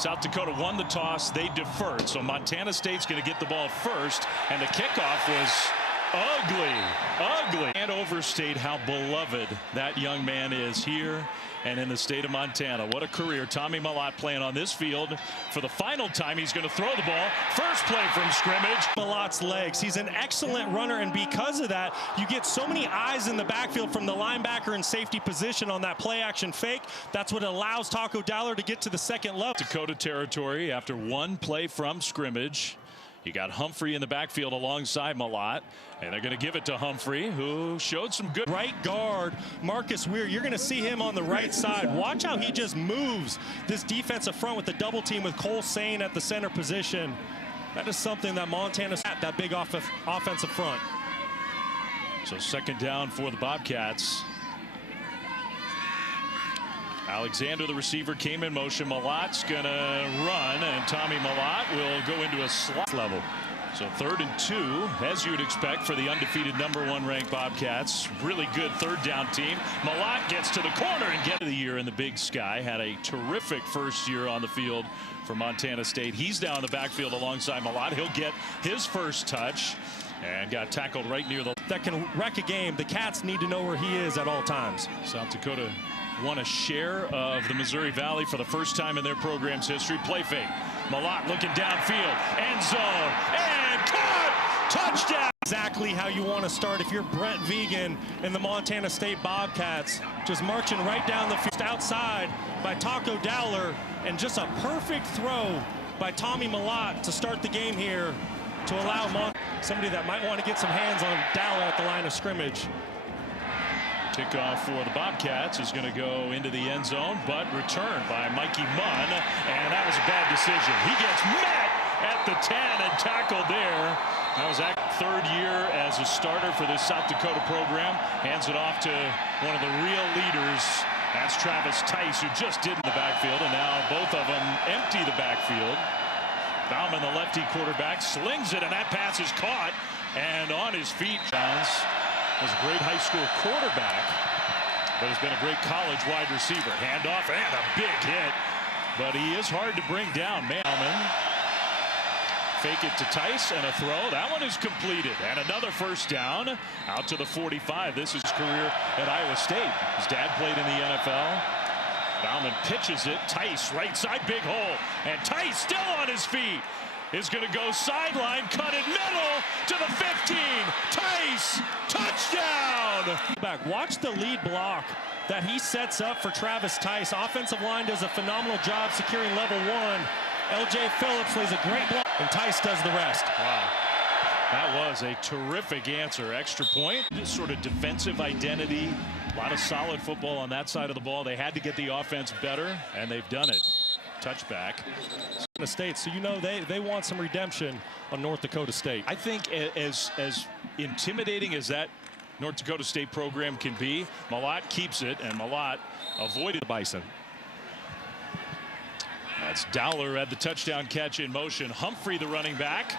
South Dakota won the toss. They deferred. So Montana State's going to get the ball first. And the kickoff was ugly. Can't overstate how beloved that young man is here and in the state of Montana. What a career. Tommy Mellott playing on this field for the final time. He's going to throw the ball. First play from scrimmage. Mellott's legs. He's an excellent runner, and because of that, you get so many eyes in the backfield from the linebacker and safety position on that play action fake. That's what allows Taco Dowler to get to the second level. Dakota territory after one play from scrimmage. You got Humphrey in the backfield alongside Mellott, and they're going to give it to Humphrey, who showed some good. Right guard, Marcus Weir, you're going to see him on the right side. Watch how he just moves this defensive front with the double team with Cole Sane at the center position. That is something that Montana's at, that big offensive front. So second down for the Bobcats. Alexander, the receiver, came in motion. Mellott's going to run, and Tommy Mellott will go into a slot level. So 3rd and 2, as you would expect for the undefeated #1 ranked Bobcats. Really good third down team. Mellott gets to the corner and gets the year in the Big Sky. Had a terrific first year on the field for Montana State. He's down in the backfield alongside Mellott. He'll get his first touch and got tackled right near the. That can wreck a game. The Cats need to know where he is at all times. South Dakota won a share of the Missouri Valley for the first time in their program's history. Play fake. Mellott looking downfield. End zone. And caught! Touchdown! Exactly how you want to start if you're Brent Vegan in the Montana State Bobcats. Just marching right down the field outside by Taco Dowler. And just a perfect throw by Tommy Mellott to start the game here to allow somebody that might want to get some hands on Dowler at the line of scrimmage. Kickoff for the Bobcats is going to go into the end zone, but returned by Mikey Munn, and that was a bad decision. He gets met at the 10 and tackled there. That was that third year as a starter for this South Dakota program. Hands it off to one of the real leaders. That's Travis Tice, who just did in the backfield, and now both of them empty the backfield. Bauman, the lefty quarterback, slings it, and that pass is caught and on his feet. Was a great high school quarterback, but has been a great college wide receiver. Handoff and a big hit, but he is hard to bring down. Bauman, fake it to Tice and a throw. That one is completed, and another first down out to the 45. This is his career at Iowa State. His dad played in the NFL. Bauman pitches it. Tice right side, big hole, and Tice still on his feet. Is going to go sideline, cut it middle to the 15. Tice, touchdown! Watch the lead block that he sets up for Travis Tice. Offensive line does a phenomenal job securing level 1. L.J. Phillips plays a great block, and Tice does the rest. Wow. That was a terrific answer. Extra point. Just sort of defensive identity. A lot of solid football on that side of the ball. They had to get the offense better, and they've done it. Touchback. State, so you know they want some redemption on North Dakota State. I think as intimidating as that North Dakota State program can be, Mellott keeps it, and Mellott avoided the Bison. That's Dowler at the touchdown catch in motion. Humphrey, the running back,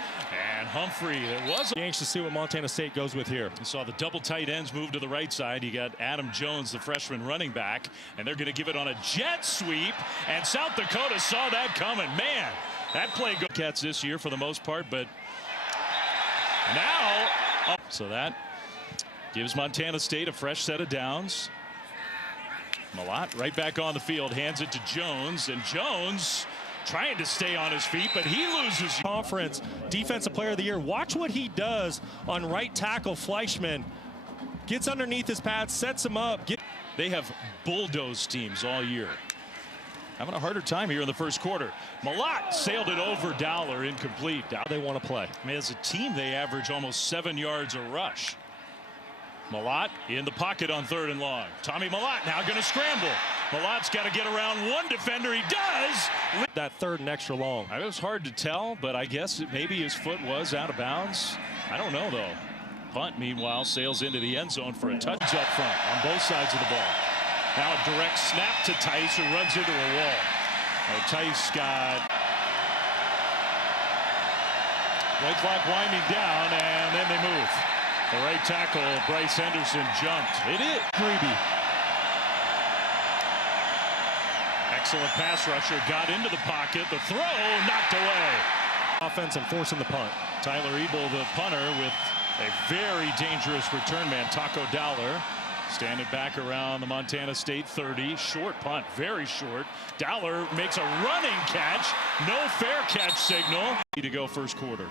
and Humphrey, there was anxious to see what Montana State goes with here. You saw the double tight ends move to the right side. You got Adam Jones, the freshman running back, and they're going to give it on a jet sweep, and South Dakota saw that coming. Man, that play goes Cats this year for the most part, but now so that gives Montana State a fresh set of downs. Mellott right back on the field, hands it to Jones, and Jones trying to stay on his feet, but he loses. Conference Defensive Player of the Year. Watch what he does on right tackle Fleischman. Gets underneath his pads, sets him up. They have bulldozed teams all year. Having a harder time here in the first quarter. Mellott sailed it over Dowler, incomplete. They want to play. I mean, as a team, they average almost 7 yards a rush. Mellott in the pocket on 3rd and long. Tommy Mellott now going to scramble. Mellott's got to get around one defender. He does. That 3rd and extra long. It was hard to tell, but I guess maybe his foot was out of bounds. I don't know, though. Punt, meanwhile, sails into the end zone for a touch up front on both sides of the ball. Now a direct snap to Tice, who runs into a wall. Tice got play clock winding down, and then they move. The right tackle, Bryce Henderson, jumped. It is. Greeby. Excellent pass rusher, got into the pocket. The throw knocked away. Offense and forcing the punt. Tyler Ebel, the punter, with a very dangerous return man, Taco Dowler. Standing back around the Montana State 30. Short punt, very short. Dowler makes a running catch. No fair catch signal. To go first quarter.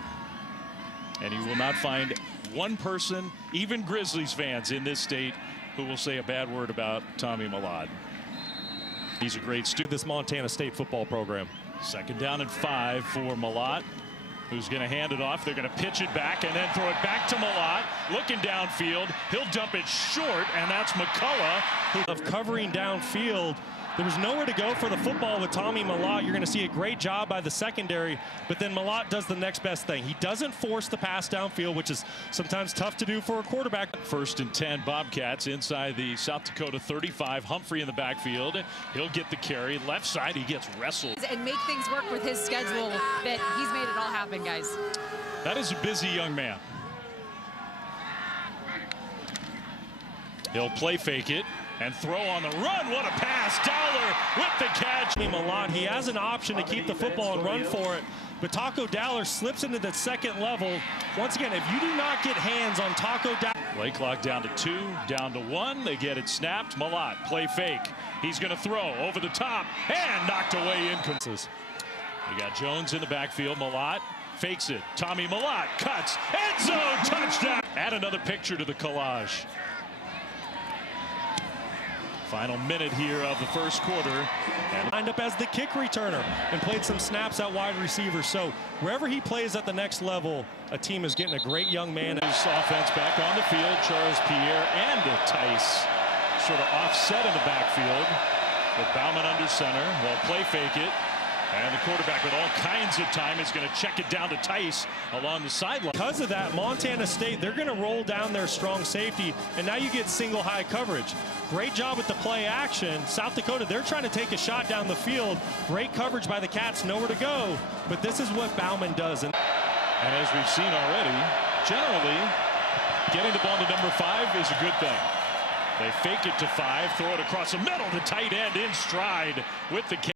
And you will not find one person, even Grizzlies fans in this state, who will say a bad word about Tommy Millard. He's a great student. This Montana State football program. Second down and 5 for Millard, who's going to hand it off. They're going to pitch it back and then throw it back to Millard. Looking downfield. He'll dump it short, and that's McCullough. Of covering downfield. There was nowhere to go for the football with Tommy Millard. You're going to see a great job by the secondary, but then Millard does the next best thing. He doesn't force the pass downfield, which is sometimes tough to do for a quarterback. First and 10, Bobcats inside the South Dakota 35. Humphrey in the backfield. He'll get the carry. Left side, he gets wrestled. And make things work with his schedule, that he's made it all happen, guys. That is a busy young man. He'll play fake it and throw on the run. What a pass. Dowler with the catch. Millard, he has an option to keep the football and run for it, but Taco Dowler slips into the second level. Once again, if you do not get hands on Taco Dowler. Play clock down to 2, down to 1. They get it snapped. Millard, play fake. He's going to throw over the top and knocked away incomplete. You got Jones in the backfield. Millard fakes it. Tommy Millard cuts. End zone touchdown. Add another picture to the collage. Final minute here of the first quarter. And lined up as the kick returner and played some snaps at wide receiver. So wherever he plays at the next level, a team is getting a great young man. His offense back on the field. Charles Pierre and Tice sort of offset in the backfield with Bauman under center. They'll play fake it. And the quarterback with all kinds of time is going to check it down to Tice along the sideline. Because of that, Montana State, they're going to roll down their strong safety, and now you get single high coverage. Great job with the play action. South Dakota, they're trying to take a shot down the field. Great coverage by the Cats, nowhere to go. But this is what Bauman does. And as we've seen already, generally, getting the ball to number 5 is a good thing. They fake it to 5, throw it across the middle to tight end in stride with the catch.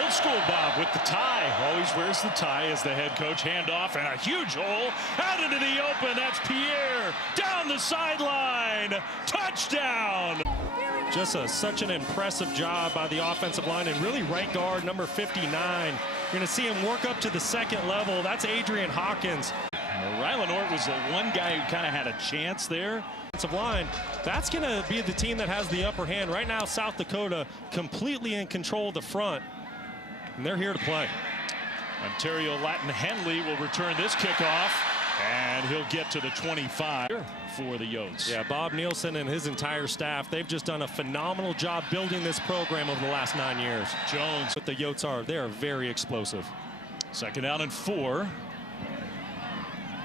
Old school Bob with the tie. Always wears the tie as the head coach. Handoff and a huge hole out into the open. That's Pierre down the sideline. Touchdown. Just such an impressive job by the offensive line, and really right guard number 59. You're going to see him work up to the second level. That's Adrian Hawkins. Rylan Ort was the one guy who kind of had a chance there. Offensive line, that's going to be the team that has the upper hand. Right now, South Dakota completely in control of the front. And they're here to play. Ontario Latin Henley will return this kickoff, and he'll get to the 25 for the Yotes. Yeah, Bob Nielsen and his entire staff, they've just done a phenomenal job building this program over the last 9 years. Jones. But the Yotes they are very explosive. Second down and 4.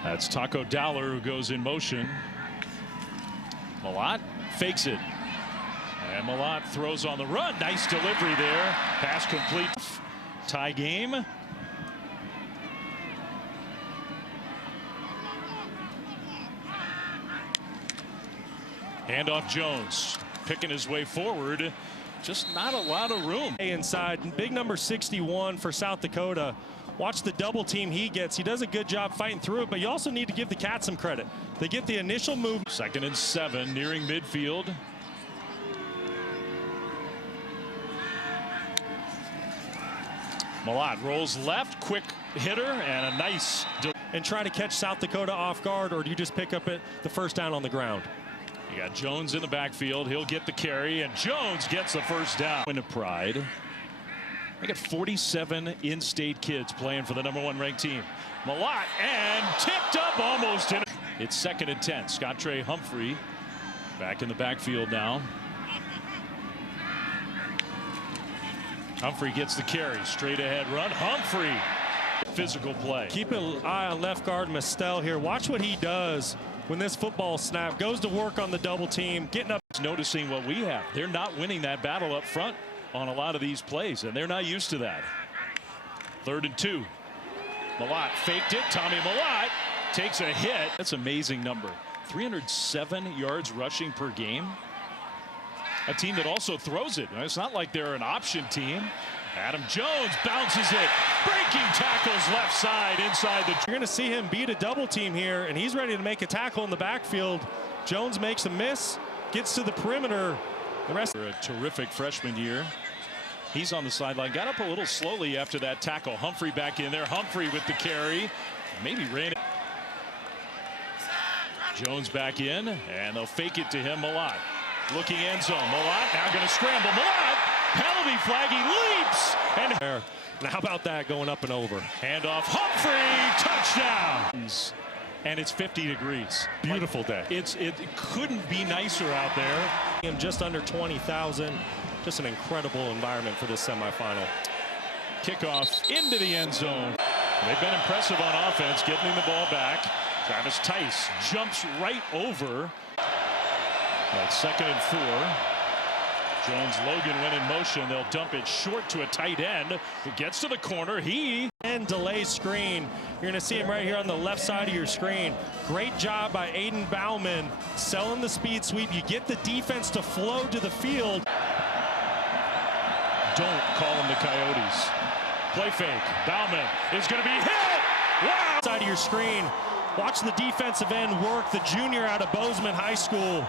That's Taco Dowler who goes in motion. Millard fakes it. And Millard throws on the run. Nice delivery there. Pass complete. Tie game. Handoff Jones. Picking his way forward. Just not a lot of room. Inside. Big number 61 for South Dakota. Watch the double team he gets. He does a good job fighting through it, but you also need to give the Cats some credit. They get the initial move. Second and 7, nearing midfield. Millard rolls left, quick hitter, and a nice. And try to catch South Dakota off guard, or do you just pick up the first down on the ground? You got Jones in the backfield. He'll get the carry, and Jones gets the first down. Win of pride. I got 47 in-state kids playing for the #1 ranked team. Millard and tipped up almost in. It's second and 10. Scott Trey Humphrey back in the backfield now. Humphrey gets the carry. Straight ahead run. Humphrey. Physical play. Keep an eye on left guard Mestel here. Watch what he does when this football snap goes to work on the double team. Getting up. Noticing what we have. They're not winning that battle up front on a lot of these plays, and they're not used to that. 3rd and 2. Millard faked it. Tommy Millard takes a hit. That's an amazing number. 307 yards rushing per game. a team that also throws it. It's not like they're an option team. Adam Jones bounces it. Breaking tackles left side inside the. You're going to see him beat a double team here, and he's ready to make a tackle in the backfield. Jones makes a miss, gets to the perimeter. The rest. A terrific freshman year. He's on the sideline. Got up a little slowly after that tackle. Humphrey back in there. Humphrey with the carry. Maybe ran it. Jones back in, and they'll fake it to him. Malott looking end zone. Malott now going to scramble. Malott, penalty flag. He leaps. And now how about that going up and over? Handoff. Humphrey, touchdown. And it's 50 degrees. Beautiful day. It couldn't be nicer out there. Just under 20,000. Just an incredible environment for this semifinal. Kickoff into the end zone. They've been impressive on offense, getting the ball back. Travis Tice jumps right over. That's 2nd and 4. Jones Logan went in motion. They'll dump it short to a tight end who gets to the corner. And delay screen. You're going to see him right here on the left side of your screen. Great job by Aiden Bauman selling the speed sweep. You get the defense to flow to the field. Don't call them the Coyotes. Play fake. Bauman is going to be hit. Wow. Side of your screen. Watch the defensive end work. The junior out of Bozeman High School.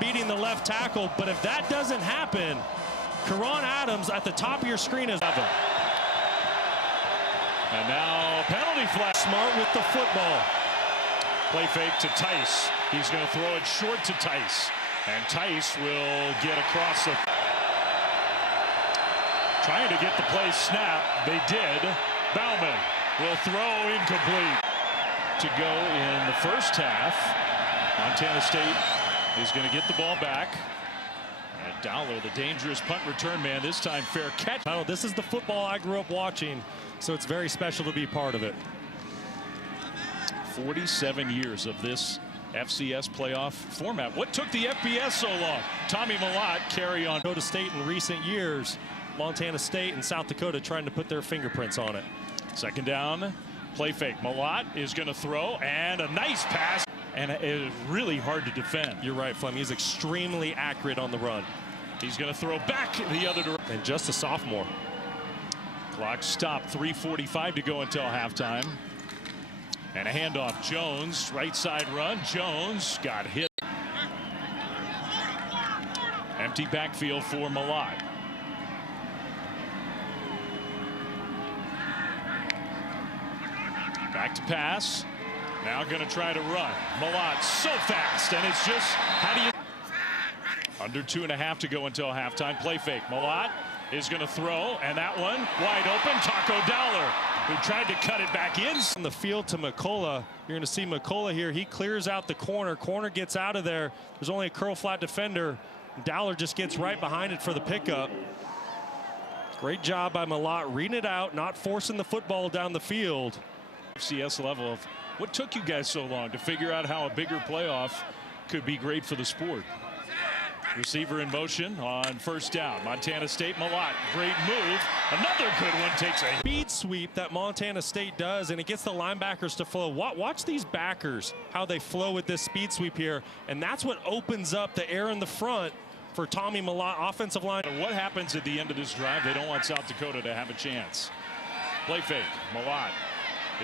Beating the left tackle, but if that doesn't happen, Karan Adams at the top of your screen is up. And now penalty flag. Smart with the football. Play fake to Tice. He's going to throw it short to Tice. And Tice will get across the. Trying to get the play snap. They did. Bauman will throw incomplete. To go in the first half. Montana State is going to get the ball back. And Dowler, the dangerous punt return man, this time fair catch. This is the football I grew up watching, so it's very special to be part of it. 47 years of this FCS playoff format. What took the FBS so long? Tommy Malott carry on. Dakota State in recent years, Montana State and South Dakota trying to put their fingerprints on it. 2nd down, play fake. Malott is going to throw, and a nice pass. And it is really hard to defend. You're right, Flem. He's extremely accurate on the run. He's going to throw back the other direction. And just a sophomore. Clock stopped. 3:45 to go until halftime. And a handoff. Jones, right side run. Jones got hit. Empty backfield for Malott. Back to pass. Now going to try to run. Malott so fast, and it's just, how do you... Under 2.5 to go until halftime. Play fake. Malott is going to throw, and that one wide open. Taco Dowler, who tried to cut it back in. On the field to McCullough. You're going to see McCullough here. He clears out the corner. Corner gets out of there. There's only a curl flat defender. Dowler just gets right behind it for the pickup. Great job by Malott reading it out, not forcing the football down the field. FCS level of what took you guys so long to figure out how a bigger playoff could be great for the sport? Receiver in motion on 1st down. Montana State, Malott, great move. Another good one takes a speed sweep that Montana State does, and it gets the linebackers to flow. Watch these backers, how they flow with this speed sweep here, and that's what opens up the air in the front for Tommy Malott, offensive line. What happens at the end of this drive? They don't want South Dakota to have a chance. Play fake. Malott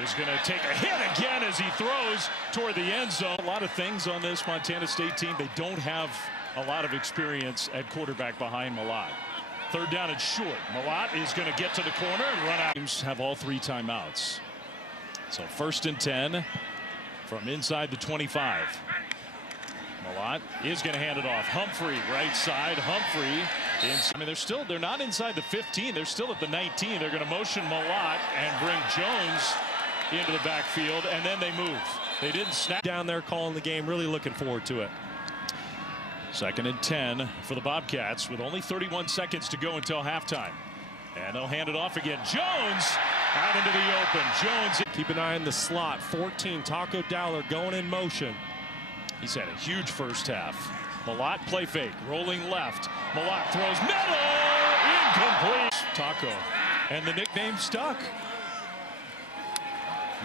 is going to take a hit again as he throws toward the end zone. A lot of things on this Montana State team. They don't have a lot of experience at quarterback behind Malott. 3rd down and short. Malott is going to get to the corner and run out. Teams have all 3 timeouts. So 1st and 10 from inside the 25. Malott is going to hand it off. Humphrey, right side. Humphrey. I mean, they're not inside the 15. They're still at the 19. They're going to motion Malott and bring Jones into the backfield, and then they move. They didn't snap. Down there calling the game, really looking forward to it. 2nd and 10 for the Bobcats with only 31 seconds to go until halftime. And they'll hand it off again. Jones out into the open. Jones. Keep an eye on the slot. 14, Taco Dowler going in motion. He's had a huge first half. Malott play fake, rolling left. Malott throws middle, incomplete. Taco, and the nickname stuck.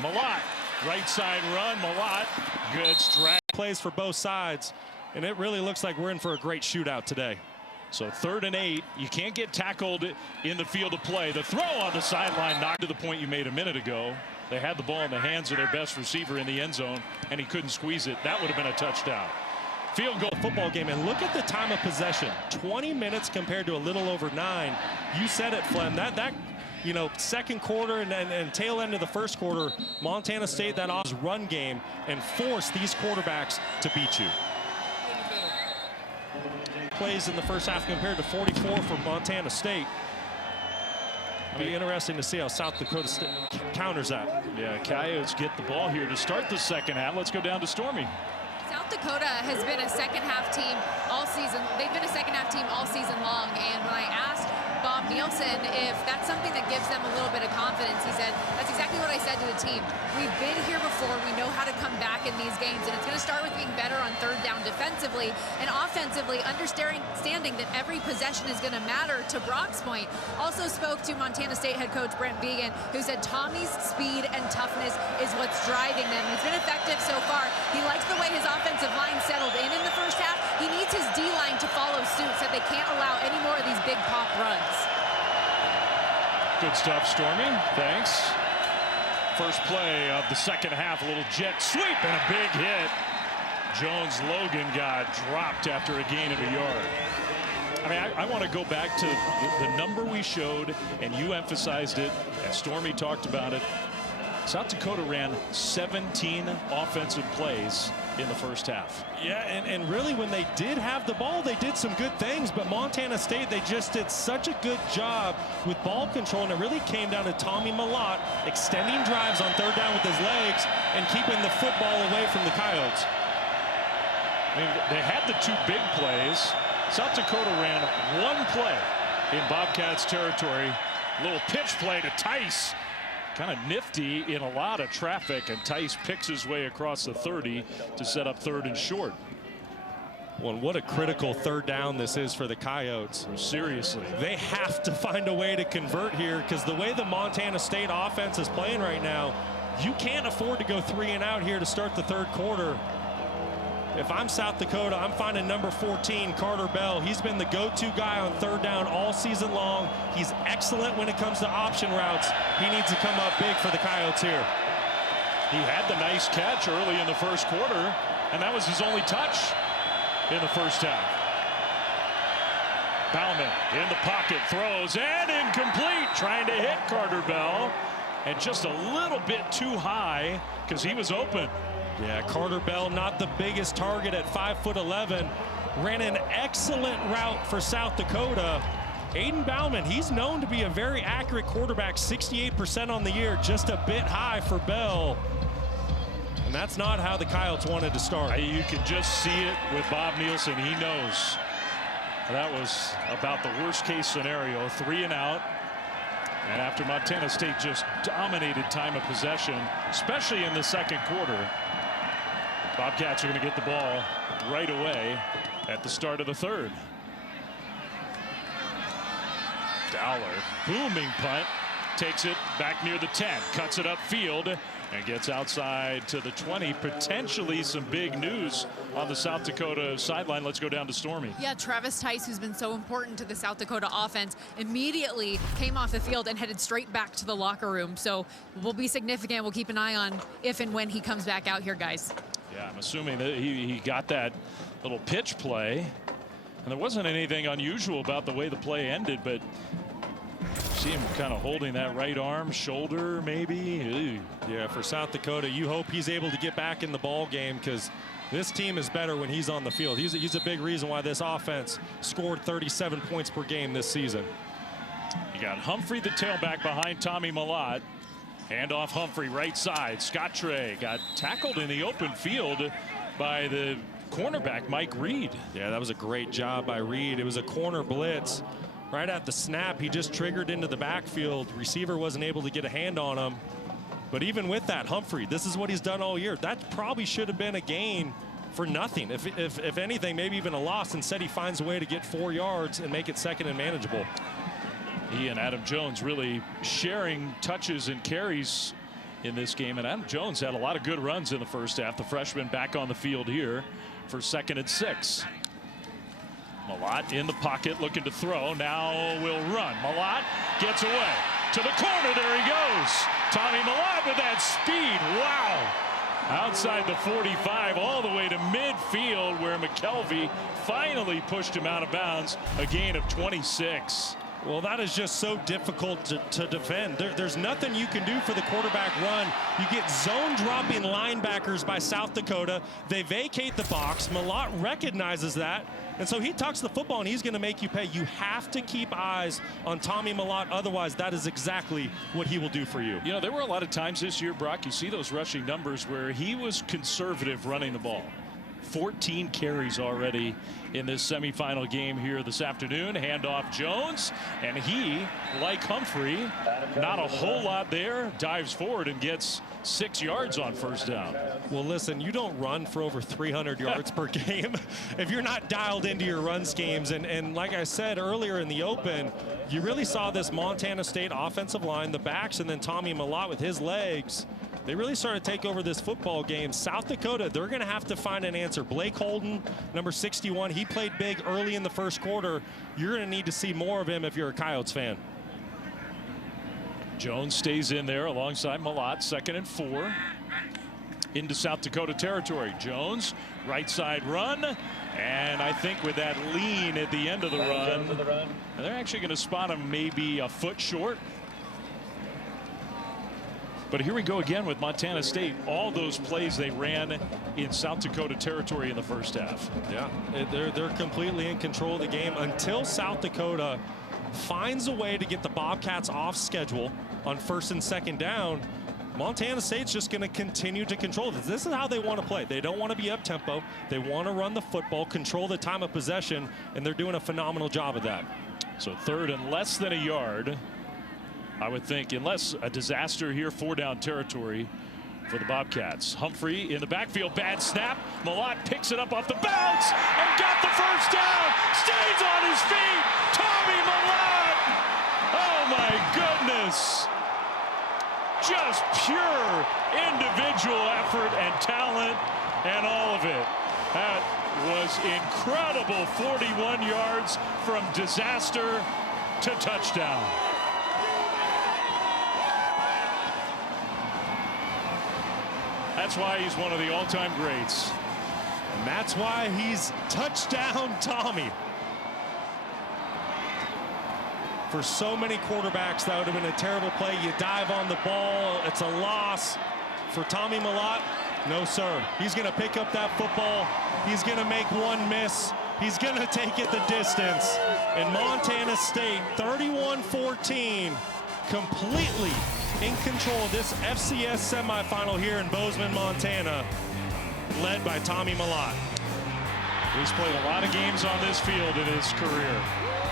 Malott, right side run. Malott, good strike. Plays for both sides. And it really looks like we're in for a great shootout today. So 3rd and 8. You can't get tackled in the field of play. The throw on the sideline knocked to the point you made a minute ago. They had the ball in the hands of their best receiver in the end zone, and he couldn't squeeze it. That would have been a touchdown. Field goal. Football game, and look at the time of possession. 20 minutes compared to a little over 9. You said it, Flem. That you know, second quarter and tail end of the first quarter, Montana State, that run game, and force these quarterbacks to beat you. Plays in the first half compared to 44 for Montana State. It'll be interesting to see how South Dakota State counters that. Yeah, Coyotes get the ball here to start the second half. Let's go down to Stormy. South Dakota has been a second-half team all season. They've been a second-half team all season long, and when I asked Bob Nielsen if that's something that gives them a little bit of confidence, he said, that's exactly what I said to the team. We've been here before. We know how to come back in these games, and it's going to start with being better on 3rd down defensively and offensively, understanding that every possession is going to matter. To Brock's point, also spoke to Montana State head coach Brent Vigen, who said Tommy's speed and toughness is what's driving them. He's been effective so far. He likes the way his offensive line settled in the first half. He needs his D-line to follow suit, so they can't allow any more of these big pop runs. Good stuff, Stormy. Thanks. First play of the second half, a little jet sweep and a big hit. Jones-Logan got dropped after a gain of a yard. I mean, I want to go back to the number we showed, and you emphasized it, and Stormy talked about it. South Dakota ran 17 offensive plays in the first half. Yeah, and really when they did have the ball, they did some good things, but Montana State, they just did such a good job with ball control, and it really came down to Tommy Malott extending drives on 3rd down with his legs and keeping the football away from the Coyotes. I mean, they had the 2 big plays. South Dakota ran 1 play in Bobcats territory. A little pitch play to Tice. Kind of nifty in a lot of traffic, and Tice picks his way across the 30 to set up 3rd and short. Well, and what a critical 3rd down this is for the Coyotes. Seriously. They have to find a way to convert here, because the way the Montana State offense is playing right now, you can't afford to go 3 and out here to start the 3rd quarter. If I'm South Dakota, I'm finding number 14, Carter Bell. He's been the go-to guy on 3rd down all season long. He's excellent when it comes to option routes. He needs to come up big for the Coyotes here. He had the nice catch early in the first quarter, and that was his only touch in the first half. Bauman in the pocket, throws, and incomplete. Trying to hit Carter Bell, and just a little bit too high because he was open. Yeah, Carter Bell, not the biggest target at 5'11", ran an excellent route for South Dakota. Aiden Bauman, he's known to be a very accurate quarterback, 68% on the year, just a bit high for Bell. And that's not how the Coyotes wanted to start. You can just see it with Bob Nielsen. He knows that was about the worst case scenario, 3 and out. And after Montana State just dominated time of possession, especially in the second quarter, Bobcats are going to get the ball right away at the start of the 3rd. Dowler, booming punt, takes it back near the 10, cuts it upfield, and gets outside to the 20. Potentially some big news on the South Dakota sideline. Let's go down to Stormy. Yeah, Travis Tice, who's been so important to the South Dakota offense, immediately came off the field and headed straight back to the locker room. So will be significant. We'll keep an eye on if and when he comes back out here, guys. Yeah, I'm assuming that he got that little pitch play, and there wasn't anything unusual about the way the play ended, but see him kind of holding that right arm, shoulder, maybe. Ew. Yeah, for South Dakota, you hope he's able to get back in the ball game, because this team is better when he's on the field. He's a big reason why this offense scored 37 points per game this season. You got Humphrey, the tailback, behind Tommy Malott. Hand off Humphrey, right side. Scott Trey got tackled in the open field by the cornerback, Mike Reed. Yeah, that was a great job by Reed. It was a corner blitz. Right at the snap, he just triggered into the backfield. Receiver wasn't able to get a hand on him. But even with that, Humphrey, this is what he's done all year. That probably should have been a gain for nothing. If anything, maybe even a loss. Instead, he finds a way to get 4 yards and make it second and manageable. He and Adam Jones really sharing touches and carries in this game. And Adam Jones had a lot of good runs in the first half. The freshman back on the field here for 2nd and 6. Malott in the pocket looking to throw. Now will run. Malott gets away to the corner. There he goes. Tommy Malott with that speed. Wow. Outside the 45 all the way to midfield where McKelvey finally pushed him out of bounds. A gain of 26. Well, that is just so difficult to defend. There's nothing you can do for the quarterback run. You get zone dropping linebackers by South Dakota. They vacate the box. Malott recognizes that. And so he tucks the football, and he's going to make you pay. You have to keep eyes on Tommy Malott. Otherwise, that is exactly what he will do for you. You know, there were a lot of times this year, Brock, you see those rushing numbers where he was conservative running the ball. 14 carries already in this semifinal game here this afternoon. Handoff Jones, and he, like Humphrey, not a whole lot there, dives forward and gets 6 yards on 1st down. Well, listen, you don't run for over 300 yards per game if you're not dialed into your run schemes. And like I said earlier in the open, you really saw this Montana State offensive line, the backs, and then Tommy Malott with his legs. They really started to take over this football game. South Dakota, they're going to have to find an answer. Blake Holden, number 61, he played big early in the 1st quarter. You're going to need to see more of him if you're a Coyotes fan. Jones stays in there alongside Malott. 2nd and 4 into South Dakota territory. Jones, right side run, and I think with that lean at the end of the run, they're actually going to spot him maybe a foot short. But here we go again with Montana State. All those plays they ran in South Dakota territory in the 1st half. Yeah, they're completely in control of the game until South Dakota finds a way to get the Bobcats off schedule on 1st and 2nd down. Montana State's just going to continue to control this. This is how they want to play. They don't want to be up tempo. They want to run the football, control the time of possession, and they're doing a phenomenal job of that. So 3rd and less than a yard. I would think, unless a disaster here, 4-down territory for the Bobcats. Humphrey in the backfield, bad snap. Malott picks it up off the bounce and got the 1st down. Stays on his feet. Tommy Malott. Oh my goodness. Just pure individual effort and talent and all of it. That was incredible. 41 yards from disaster to touchdown. That's why he's one of the all-time greats. And that's why he's touchdown Tommy. For so many quarterbacks, that would have been a terrible play. You dive on the ball, it's a loss. For Tommy Malott, no sir. He's going to pick up that football. He's going to make one miss. He's going to take it the distance. And Montana State, 31-14, completely in control of this FCS semifinal here in Bozeman, Montana, led by Tommy Malott. He's played a lot of games on this field in his career.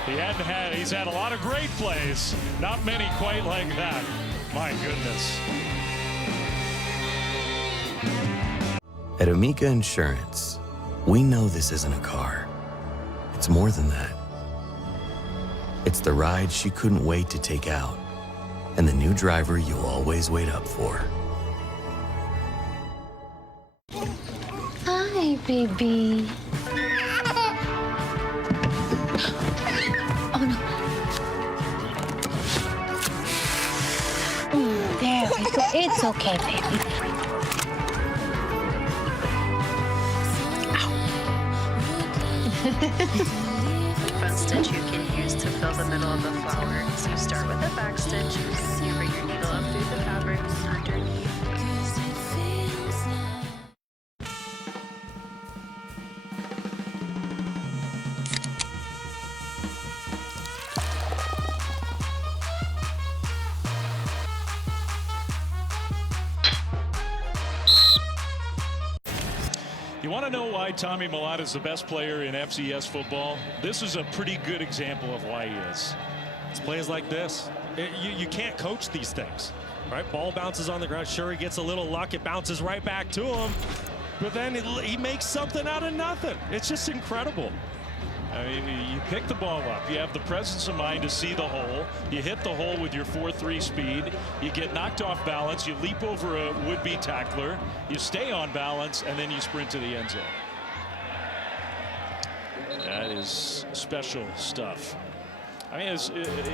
He's had a lot of great plays, not many quite like that. My goodness. At Amica Insurance, we know this isn't a car. It's more than that. It's the ride she couldn't wait to take out, and the new driver you'll always wait up for. Hi, baby. Oh, no. There we go. It's okay, baby. Front stitch you can use to fill the middle of the flower. So you start with a back stitch, and then you bring your needle up through the fabric underneath. You want to know why Tommy Malott is the best player in FCS football? This is a pretty good example of why he is. It's plays like this. You can't coach these things, right? Ball bounces on the ground. Sure, he gets a little luck. It bounces right back to him. But then he makes something out of nothing. It's just incredible. I mean, you pick the ball up. You have the presence of mind to see the hole. You hit the hole with your 4.3 speed. You get knocked off balance. You leap over a would-be tackler. You stay on balance, and then you sprint to the end zone. That is special stuff. I mean,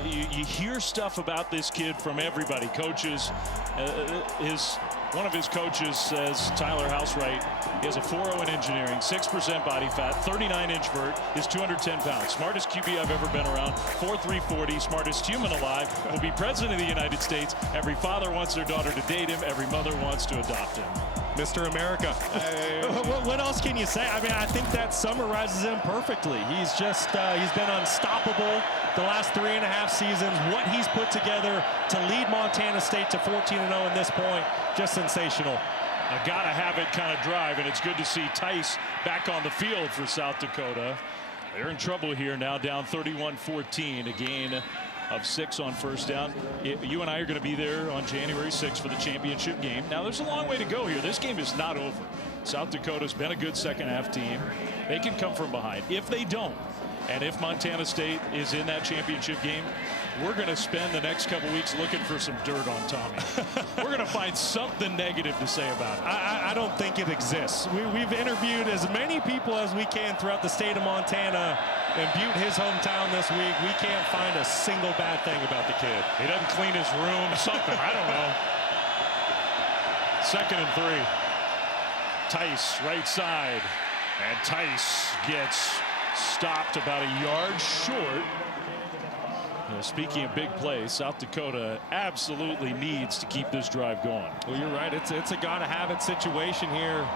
you hear stuff about this kid from everybody. Coaches, one of his coaches says, Tyler Housewright, he has a 4.0 in engineering, 6% body fat, 39-inch vert, is 210 pounds. Smartest QB I've ever been around, 4.3 40, smartest human alive, will be president of the United States. Every father wants their daughter to date him. Every mother wants to adopt him. Mr. America. What else can you say? I mean, I think that summarizes him perfectly. He's just, he's been unstoppable the last 3.5 seasons. What he's put together to lead Montana State to 14-0 at this point, just sensational. A gotta have it kind of drive, and it's good to see Tice back on the field for South Dakota. They're in trouble here now, down 31-14, a gain of 6 on first down. You and I are going to be there on January 6th for the championship game. Now, there's a long way to go here. This game is not over. South Dakota's been a good second-half team. They can come from behind. If they don't, and if Montana State is in that championship game, we're going to spend the next couple weeks looking for some dirt on Tommy. We're going to find something negative to say about it. I don't think it exists. We've interviewed as many people as we can throughout the state of Montana and Butte, his hometown, this week. We can't find a single bad thing about the kid. He doesn't clean his room, something, I don't know. 2nd and 3. Tice, right side. And Tice gets stopped about a yard short. Speaking of big plays, South Dakota absolutely needs to keep this drive going. Well, you're right. It's a gotta-have-it situation here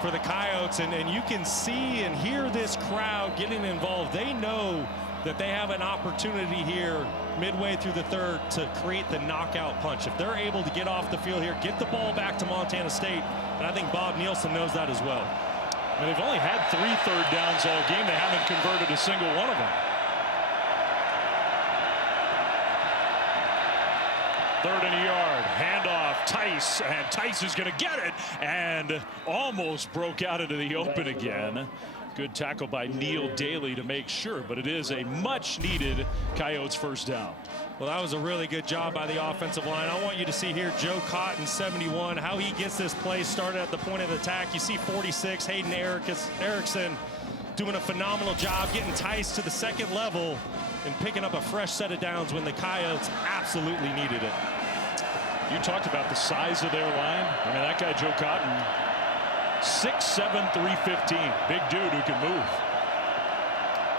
for the Coyotes, and you can see and hear this crowd getting involved. They know that they have an opportunity here midway through the third to create the knockout punch. If they're able to get off the field here, get the ball back to Montana State, and I think Bob Nielsen knows that as well. And they've only had 3 third downs all game. They haven't converted a single one of them. 3rd and a yard, handoff, Tice, and Tice is going to get it, and almost broke out into the open again. Good tackle by Neil Daly to make sure, but it is a much-needed Coyotes first down. Well, that was a really good job by the offensive line. I want you to see here Joe Cotton, 71, how he gets this play started at the point of attack. You see 46, Hayden Erickson doing a phenomenal job getting Tice to the 2nd level and picking up a fresh set of downs when the Coyotes absolutely needed it. You talked about the size of their line. I mean, that guy Joe Cotton, 6'7", 315. Big dude who can move.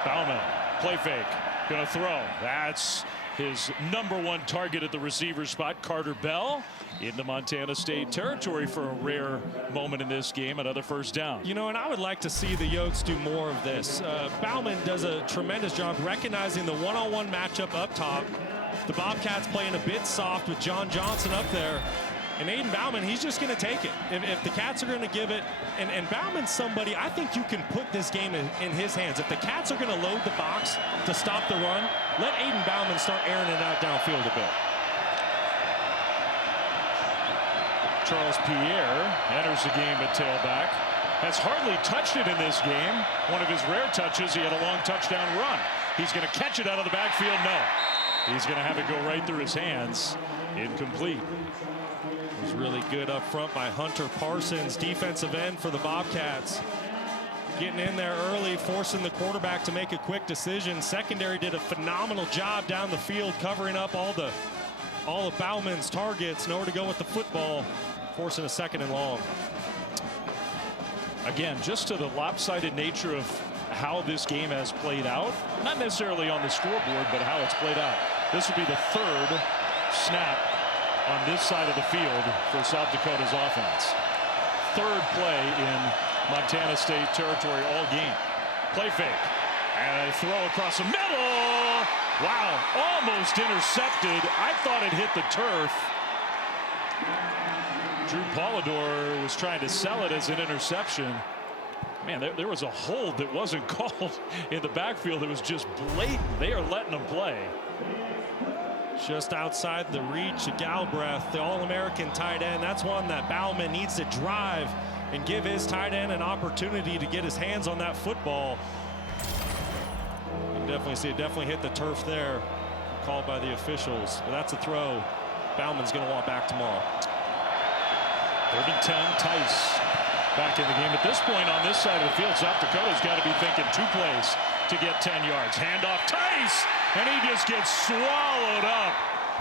Bauman, play fake, gonna throw. That's his #1 target at the receiver spot. Carter Bell into Montana State territory for a rare moment in this game. Another first down. You know, and I would like to see the Yotes do more of this. Bauman does a tremendous job recognizing the one-on-one matchup up top. The Bobcats playing a bit soft with John Johnson up there. And Aiden Bauman, he's just going to take it. If the Cats are going to give it, and Bauman's somebody, I think you can put this game in his hands. If the Cats are going to load the box to stop the run, let Aiden Bauman start airing it out downfield a bit. Charles Pierre enters the game at tailback. Has hardly touched it in this game. One of his rare touches, he had a long touchdown run. He's going to catch it out of the backfield. No. He's going to have it go right through his hands. Incomplete. It was really good up front by Hunter Parsons, defensive end for the Bobcats. Getting in there early, forcing the quarterback to make a quick decision. Secondary did a phenomenal job down the field, covering up all of Bauman's targets. Nowhere to go with the football, forcing a 2nd and long. Again, just to the lopsided nature of how this game has played out, not necessarily on the scoreboard, but how it's played out. This will be the 3rd snap on this side of the field for South Dakota's offense. 3rd play in Montana State territory all game. Play fake. And a throw across the middle. Wow, almost intercepted. I thought it hit the turf. Drew Polidor was trying to sell it as an interception. Man, there was a hold that wasn't called in the backfield. It was just blatant. They are letting them play. Just outside the reach of Galbraith, the All-American tight end. That's one that Bauman needs to drive and give his tight end an opportunity to get his hands on that football. You can definitely see it definitely hit the turf there. Called by the officials. But that's a throw Bauman's going to want back tomorrow. 3rd and 10, Tice back in the game. At this point on this side of the field, South Dakota's got to be thinking 2 plays. to get 10 yards. Handoff Tice, and he just gets swallowed up.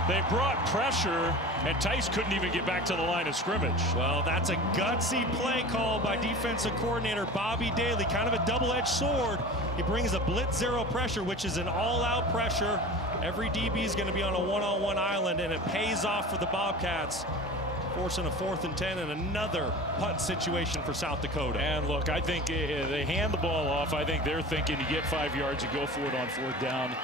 They brought pressure, and Tice couldn't even get back to the line of scrimmage. Well, that's a gutsy play call by defensive coordinator Bobby Daly, kind of a double-edged sword. He brings a blitz zero pressure, which is an all-out pressure. Every DB is going to be on a one-on-one island, and it pays off for the Bobcats, forcing a 4th and 10 and another punt situation for South Dakota. And look, I think they hand the ball off. I think they're thinking you get 5 yards, you go for it on 4th down.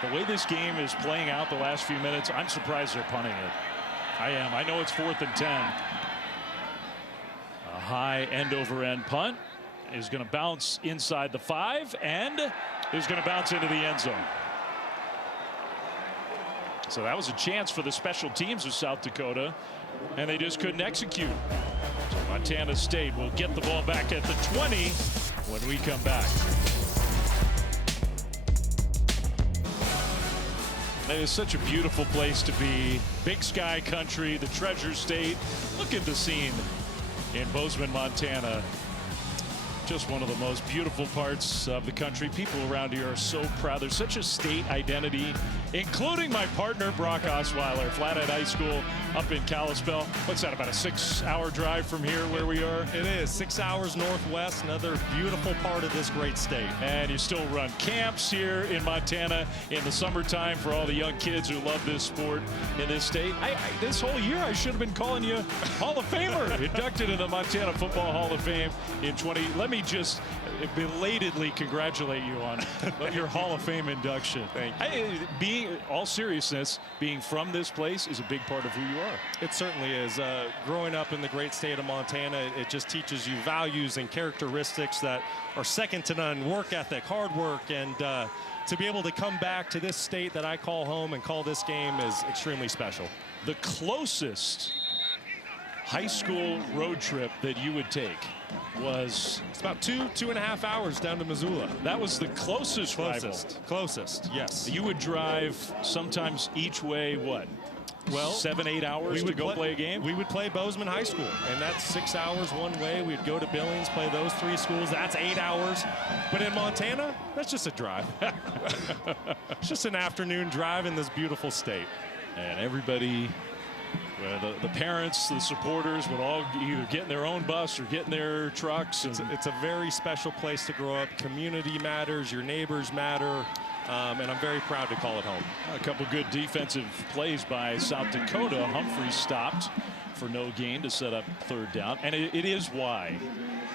The way this game is playing out the last few minutes, I'm surprised they're punting it. I am. I know it's 4th and 10. A high end-over-end punt is going to bounce inside the 5 and is going to bounce into the end zone. So that was a chance for the special teams of South Dakota, and they just couldn't execute. So Montana State will get the ball back at the 20 when we come back. It is such a beautiful place to be. Big Sky Country, the Treasure State. Look at the scene in Bozeman, Montana. Just one of the most beautiful parts of the country. People around here are so proud. There's such a state identity, including my partner, Brock Osweiler, Flathead High School up in Kalispell. What's that, about a 6-hour drive from here where we are? It is 6 hours northwest, another beautiful part of this great state. And you still run camps here in Montana in the summertime for all the young kids who love this sport in this state. This whole year I should have been calling you Hall of Famer, inducted in the Montana Football Hall of Fame in 20. Let me just belatedly congratulate you on your Hall of Fame induction. Thank you. Being all seriousness, being from this place is a big part of who you are. It certainly is. Growing up in the great state of Montana, it just teaches you values and characteristics that are second to none. Work ethic, hard work, and to be able to come back to this state that I call home and call this game is extremely special. The closest high school road trip that you would take was it's about 2.5 hours down to Missoula. That was the closest Closest, yes. You would drive sometimes each way, what? Well, 7-8 hours to go play a game? We would play Bozeman High School, and that's 6 hours one way. We'd go to Billings, play those 3 schools. That's 8 hours. But in Montana, that's just a drive. It's just an afternoon drive in this beautiful state. And everybody, the parents, the supporters would all either get in their own bus or get in their trucks. It's a very special place to grow up. Community matters, your neighbors matter, and I'm very proud to call it home. A couple good defensive plays by South Dakota. Humphrey stopped for no gain to set up 3rd down. And it is why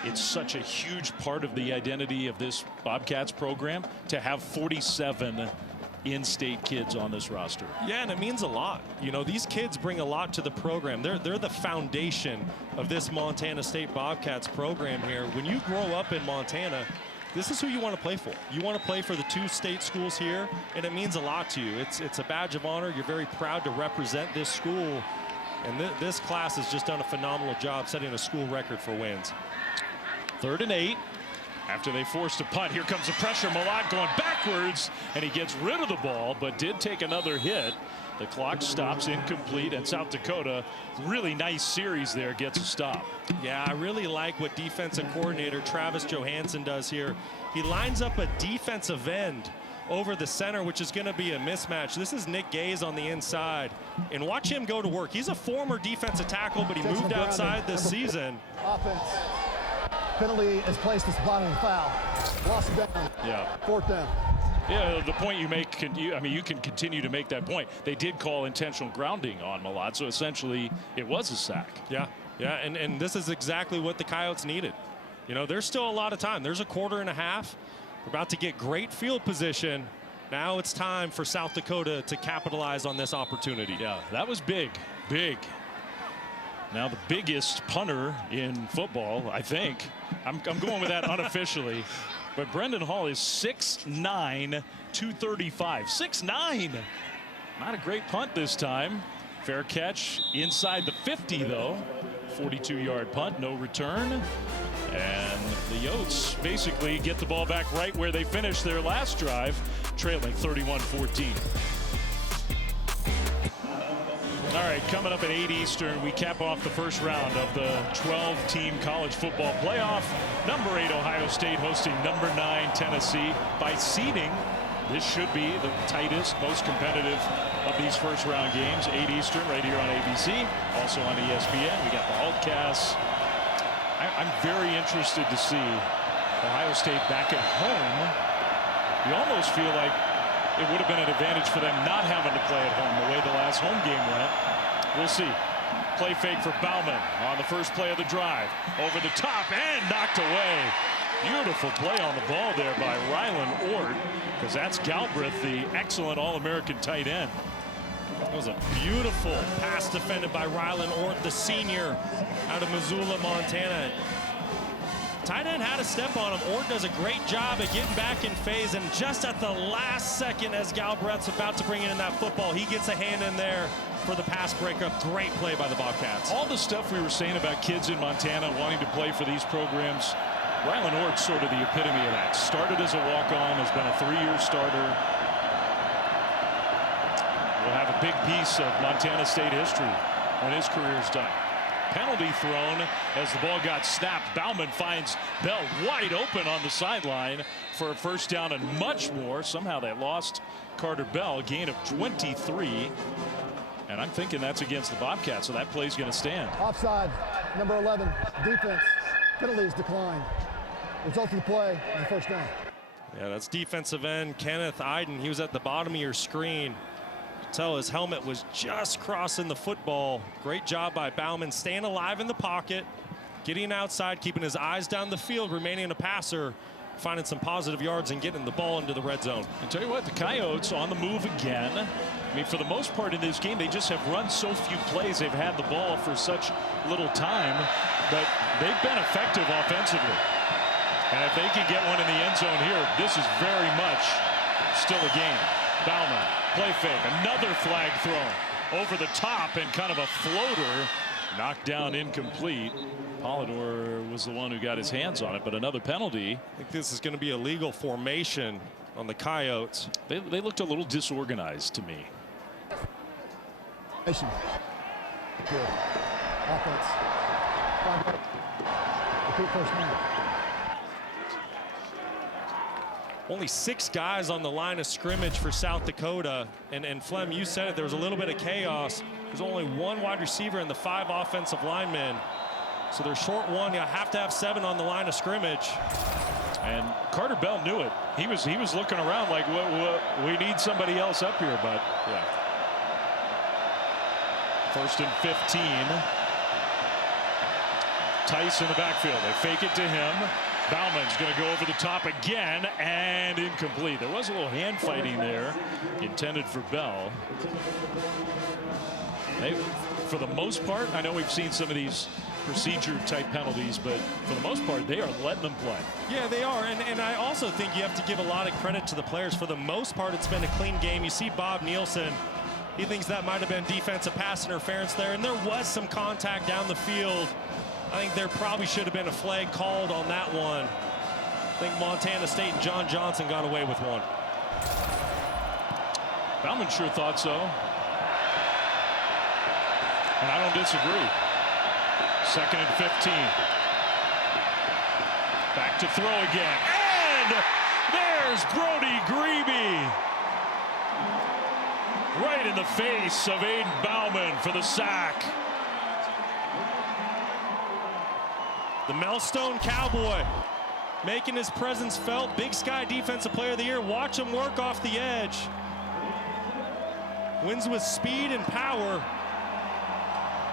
it's such a huge part of the identity of this Bobcats program to have 47 in-state kids on this roster. Yeah, and it means a lot. You know, these kids bring a lot to the program. They're the foundation of this Montana State Bobcats program here. When you grow up in Montana, this is who you want to play for. You want to play for the 2 state schools here, and it means a lot to you. It's a badge of honor. You're very proud to represent this school, and this class has just done a phenomenal job setting a school record for wins. 3rd and 8. After they forced a punt, here comes the pressure. Malott going backwards, and he gets rid of the ball, but did take another hit. The clock stops incomplete, and South Dakota, really nice series there, gets a stop. Yeah, I really like what defensive coordinator Travis Johansson does here. He lines up a defensive end over the center, which is going to be a mismatch. This is Nick Gaze on the inside, and watch him go to work. He's a former defensive tackle, but he moved outside this season. Offense. Penalty is placed as blocking foul. Lost down. Yeah. 4th down. Yeah, the point you make, you can continue to make that point. They did call intentional grounding on Malott, so essentially it was a sack. Yeah, and this is exactly what the Coyotes needed. You know, there's still a lot of time. There's a 1.5 quarters. We're about to get great field position. Now it's time for South Dakota to capitalize on this opportunity. Yeah, that was big. Now the biggest punter in football, I think. I'm going with that unofficially. But Brendan Hall is 6'9", 235. 6'9". Not a great punt this time. Fair catch inside the 50, though. 42-yard punt, no return. And the Yotes basically get the ball back right where they finished their last drive, trailing 31-14. All right. right, coming up at 8 Eastern, we cap off the first round of the 12-team college football playoff. Number 8 Ohio State hosting number 9 Tennessee. By seeding, this should be the tightest, most competitive of these first round games. 8 Eastern right here on ABC, also on ESPN. We got the Hulkcasts. I'm very interested to see Ohio State back at home. You almost feel like it would have been an advantage for them not having to play at home the way the last home game went. We'll see. Play fake for Bauman on the first play of the drive. Over the top and knocked away. Beautiful play on the ball there by Rylan Ort, because that's Galbraith, the excellent All-American tight end. That was a beautiful pass defended by Rylan Ort, the senior out of Missoula, Montana. Tight end had a step on him. Ort does a great job at getting back in phase, and just at the last second as Galbraith's about to bring in that football, he gets a hand in there for the pass breakup. Great play by the Bobcats. All the stuff we were saying about kids in Montana wanting to play for these programs, Rylan Ort's sort of the epitome of that. Started as a walk-on, has been a 3-year starter. Will have a big piece of Montana State history when his career is done. Penalty thrown as the ball got snapped. Bauman finds Bell wide open on the sideline for a first down and much more. Somehow they lost Carter Bell, a gain of 23. And I'm thinking that's against the Bobcats, so that play's going to stand. Offside, number 11, defense. Penalties declined. Result of the play is the first down. Yeah, that's defensive end Kenneth Iden. He was at the bottom of your screen. Tell his helmet was just crossing the football. Great job by Bauman, staying alive in the pocket, getting outside, keeping his eyes down the field, remaining a passer, finding some positive yards and getting the ball into the red zone. I tell you what, the Coyotes on the move again. I mean, for the most part in this game, they just have run so few plays. They've had the ball for such little time, but they've been effective offensively. And if they can get one in the end zone here, this is very much still a game. Bauman, play fake, another flag thrown over the top, and kind of a floater knocked down, incomplete. Polidor was the one who got his hands on it, but another penalty. I think this is going to be a legal formation on the Coyotes. They looked a little disorganized to me. Good. Offense. Repeat first down. Only 6 guys on the line of scrimmage for South Dakota. And Flem, you said it, there was a little bit of chaos. There's only 1 wide receiver and the 5 offensive linemen. So they're short 1. You have to have 7 on the line of scrimmage. And Carter Bell knew it. He was looking around like, we need somebody else up here, but yeah. 1st and 15. Tice in the backfield. They fake it to him. Bauman's going to go over the top again, and incomplete. There was a little hand fighting there intended for Bell. For the most part, I know we've seen some of these procedure type penalties, but for the most part, they are letting them play. Yeah, they are. And I also think you have to give a lot of credit to the players. For the most part, it's been a clean game. You see Bob Nielsen. He thinks that might have been defensive pass interference there, and there was some contact down the field. I think there probably should have been a flag called on that one. I think Montana State and John Johnson got away with one. Bauman sure thought so. And I don't disagree. 2nd and 15. Back to throw again. And there's Brody Grebe. Right in the face of Aiden Bauman for the sack. The Melstone Cowboy making his presence felt. Big Sky Defensive Player of the Year. Watch him work off the edge. Wins with speed and power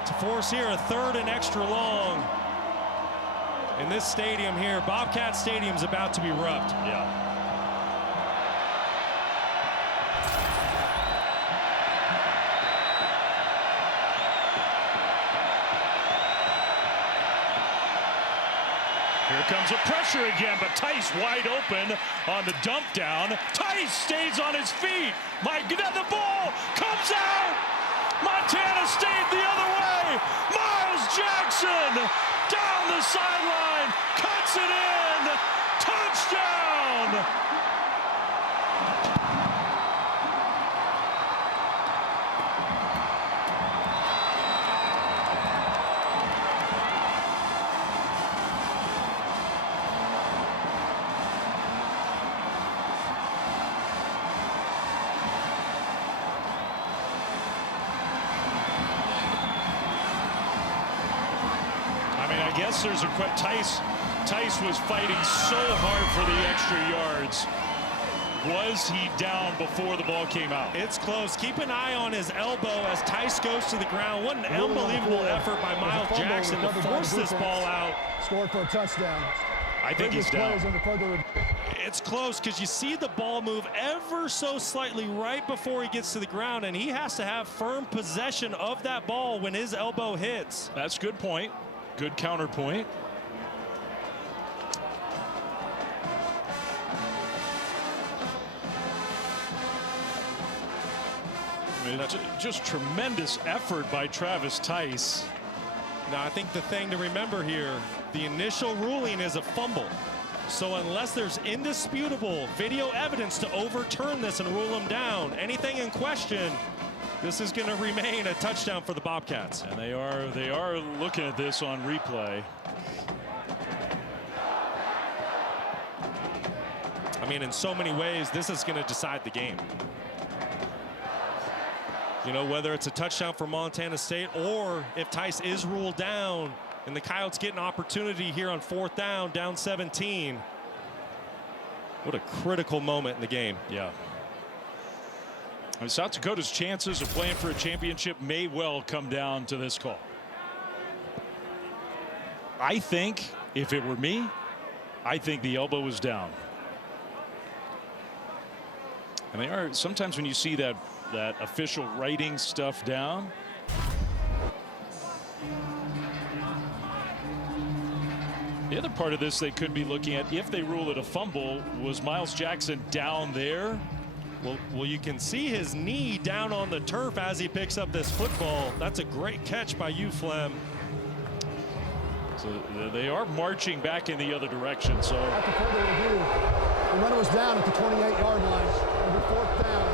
to force here a 3rd and extra long. In this stadium here, Bobcat Stadium's about to be roughed. Yeah. Here comes a pressure again, but Tice wide open on the dump down. Tice stays on his feet. My God, the ball comes out. Montana State the other way. Miles Jackson down the sideline, cuts it in. Touchdown. I guess there's a Tice was fighting so hard for the extra yards. Was he down before the ball came out? It's close. Keep an eye on his elbow as Tice goes to the ground. What an unbelievable effort by Miles Jackson to force this ball out. Scored for a touchdown. I think he's down. It's close because you see the ball move ever so slightly right before he gets to the ground, and he has to have firm possession of that ball when his elbow hits. That's a good point. Good counterpoint. I mean, just tremendous effort by Travis Tice. Now, I think the thing to remember here, the initial ruling is a fumble. So unless there's indisputable video evidence to overturn this and rule him down, anything in question, this is going to remain a touchdown for the Bobcats. And they are looking at this on replay. I mean, in so many ways, this is going to decide the game. You know, whether it's a touchdown for Montana State or if Tice is ruled down and the Coyotes get an opportunity here on 4th down, down 17. What a critical moment in the game. Yeah. I mean, South Dakota's chances of playing for a championship may well come down to this call. I think if it were me, I think the elbow was down. And they are sometimes when you see that official writing stuff down. The other part of this they could be looking at, if they rule it a fumble, was Miles Jackson down there? Well, you can see his knee down on the turf as he picks up this football. That's a great catch by you, Flem. So they are marching back in the other direction. So after further review, the runner was down at the 28-yard line. It'll be 4th down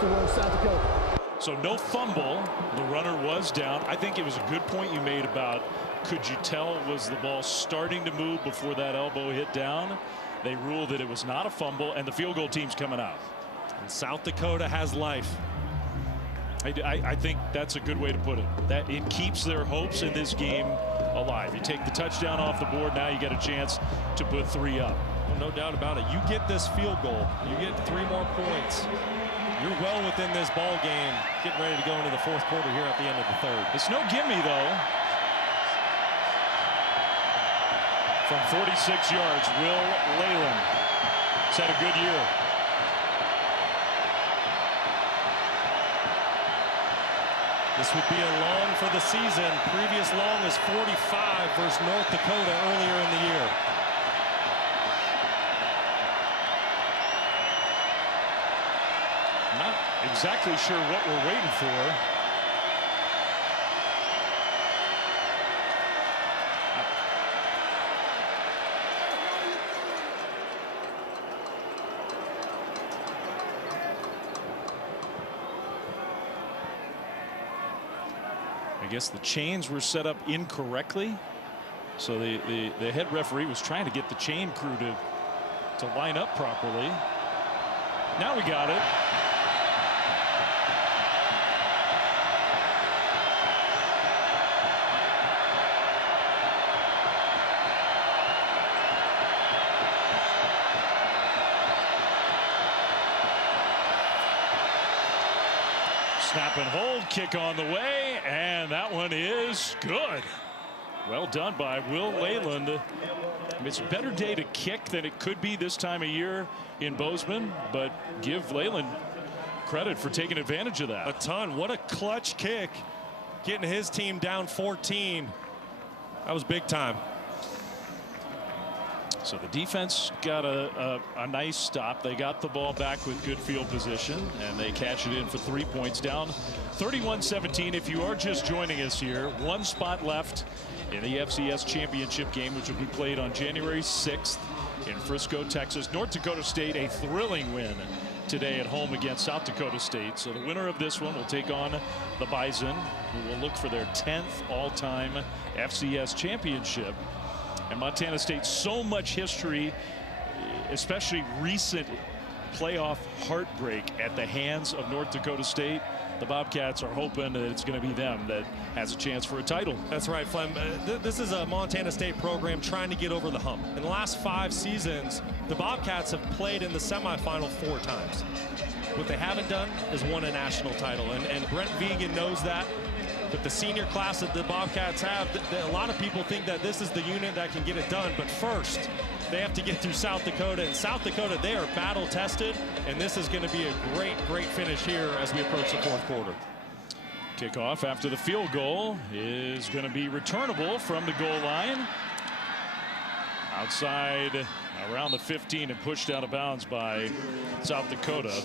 for South Dakota. So no fumble. The runner was down. I think it was a good point you made about, could you tell was the ball starting to move before that elbow hit down? They ruled that it was not a fumble, and the field goal team's coming out. And South Dakota has life. I think that's a good way to put it. That it keeps their hopes in this game alive. You take the touchdown off the board, now you get a chance to put 3 up. Well, no doubt about it. You get this field goal, you get 3 more points. You're well within this ball game, getting ready to go into the 4th quarter here at the end of the 3rd. It's no gimme though. From 46 yards, Will Leyland has had a good year. This would be a long for the season. Previous long is 45 versus North Dakota earlier in the year. Not exactly sure what we're waiting for. I guess the chains were set up incorrectly. So the head referee was trying to get the chain crew to line up properly. Now we got it. Snap and hold, kick on the way, and that one is good. Well done by Will Leyland. It's a better day to kick than it could be this time of year in Bozeman, but give Leyland credit for taking advantage of that. A ton. What a clutch kick, getting his team down 14. That was big time. So the defense got a nice stop. They got the ball back with good field position, and they catch it in for 3 points, down 31-17. If you are just joining us here, 1 spot left in the FCS championship game, which will be played on January 6th in Frisco, Texas. North Dakota State, a thrilling win today at home against South Dakota State. So the winner of this one will take on the Bison, who will look for their 10th all-time FCS championship. And Montana State, so much history, especially recent playoff heartbreak at the hands of North Dakota State. the Bobcats are hoping that it's going to be them that has a chance for a title. That's right, Flem. This is a Montana State program trying to get over the hump. In the last 5 seasons, the Bobcats have played in the semifinal 4 times. What they haven't done is won a national title, and Brent Vegan knows that. But the senior class that the Bobcats have, a lot of people think that this is the unit that can get it done. But first, they have to get through South Dakota. And South Dakota, they are battle tested. And this is going to be a great, great finish here as we approach the 4th quarter. Kickoff after the field goal is going to be returnable from the goal line. Outside around the 15 and pushed out of bounds by South Dakota.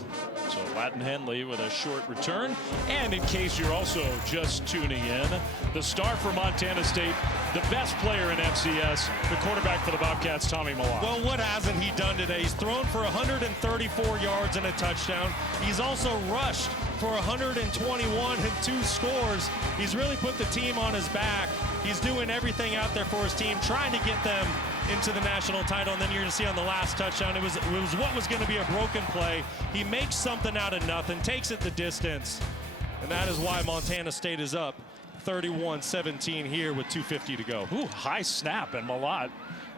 So Latin Henley with a short return. And in case you're also just tuning in, the star for Montana State, the best player in FCS, the quarterback for the Bobcats, Tommy Millott. Well, what hasn't he done today? He's thrown for 134 yards and a touchdown. He's also rushed for 121 and 2 scores. He's really put the team on his back. He's doing everything out there for his team, trying to get them into the national title. And then you're going to see on the last touchdown, it was what was going to be a broken play. He makes something out of nothing, takes it the distance. And that is why Montana State is up 31-17 here with 2:50 to go. Ooh, high snap, and Millott,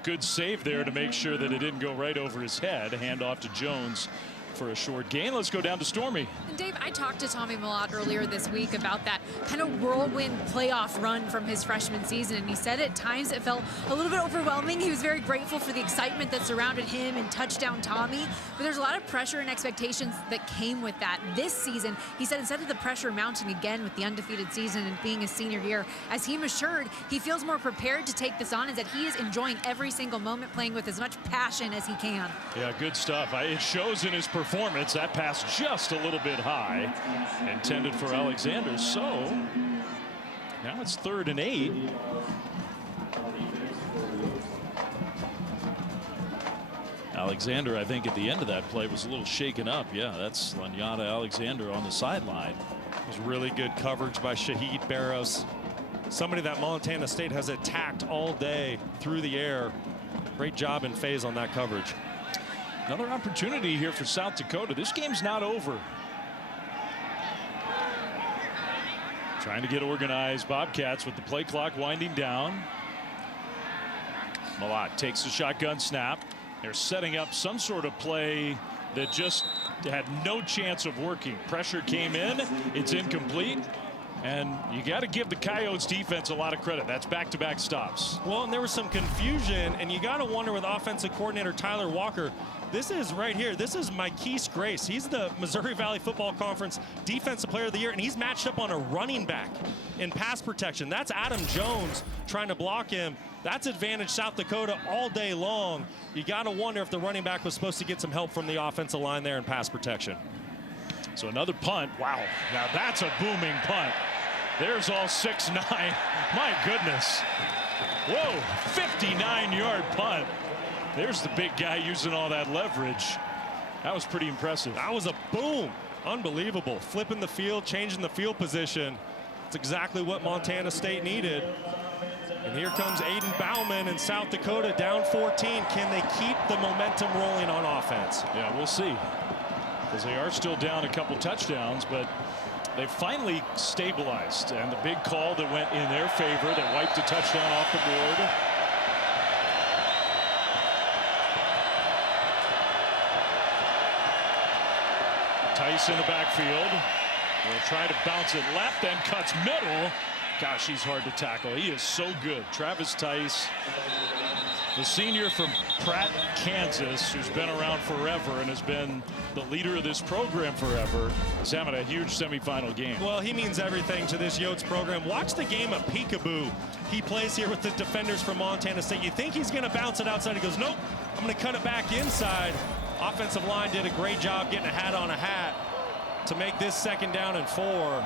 good save there to make sure that it didn't go right over his head. Hand off to Jones for a short gain. Let's go down to Stormy. And Dave, I talked to Tommy Millott earlier this week about that kind of whirlwind playoff run from his freshman season, and he said at times it felt a little bit overwhelming. He was very grateful for the excitement that surrounded him and touchdown Tommy, but there's a lot of pressure and expectations that came with that. This season, he said instead of the pressure mounting again with the undefeated season and being his senior year, as he matured, he feels more prepared to take this on, and that he is enjoying every single moment, playing with as much passion as he can. Yeah, good stuff. It shows in his performance. That pass just a little bit high, intended for Alexander. So now it's 3rd and 8. Alexander, I think at the end of that play was a little shaken up. Yeah, that's Lanyata Alexander on the sideline. It was really good coverage by Shahid Barros, somebody that Montana State has attacked all day through the air. Great job in phase on that coverage. Another opportunity here for South Dakota. This game's not over. Trying to get organized. Bobcats with the play clock winding down. Millott takes the shotgun snap. They're setting up some sort of play that just had no chance of working. Pressure came in. It's incomplete. And you got to give the Coyotes defense a lot of credit. That's back-to-back stops. Well, and there was some confusion, and you got to wonder with offensive coordinator Tyler Walker. This is right here. This is Mikese Grace. He's the Missouri Valley Football Conference Defensive Player of the Year, and he's matched up on a running back in pass protection. That's Adam Jones trying to block him. That's advantage South Dakota all day long. You got to wonder if the running back was supposed to get some help from the offensive line there in pass protection. So another punt. Wow. Now that's a booming punt. There's all 6'9". My goodness. Whoa. 59-yard punt. There's the big guy using all that leverage. That was pretty impressive. That was a boom. Unbelievable. Flipping the field, changing the field position. It's exactly what Montana State needed. And here comes Aiden Bauman in South Dakota down 14. Can they keep the momentum rolling on offense? Yeah, we'll see. Because they are still down a couple touchdowns, but they finally stabilized. And the big call that went in their favor that wiped a touchdown off the board. Tice in the backfield. Will try to bounce it left and cuts middle. Gosh, he's hard to tackle. He is so good. Travis Tice, the senior from Pratt, Kansas, who's been around forever and has been the leader of this program forever, is having a huge semifinal game. Well, he means everything to this Yotes program. Watch the game of peekaboo. He plays here with the defenders from Montana State. You think he's going to bounce it outside. He goes, nope, I'm going to cut it back inside. Offensive line did a great job getting a hat on a hat to make this 2nd down and 4.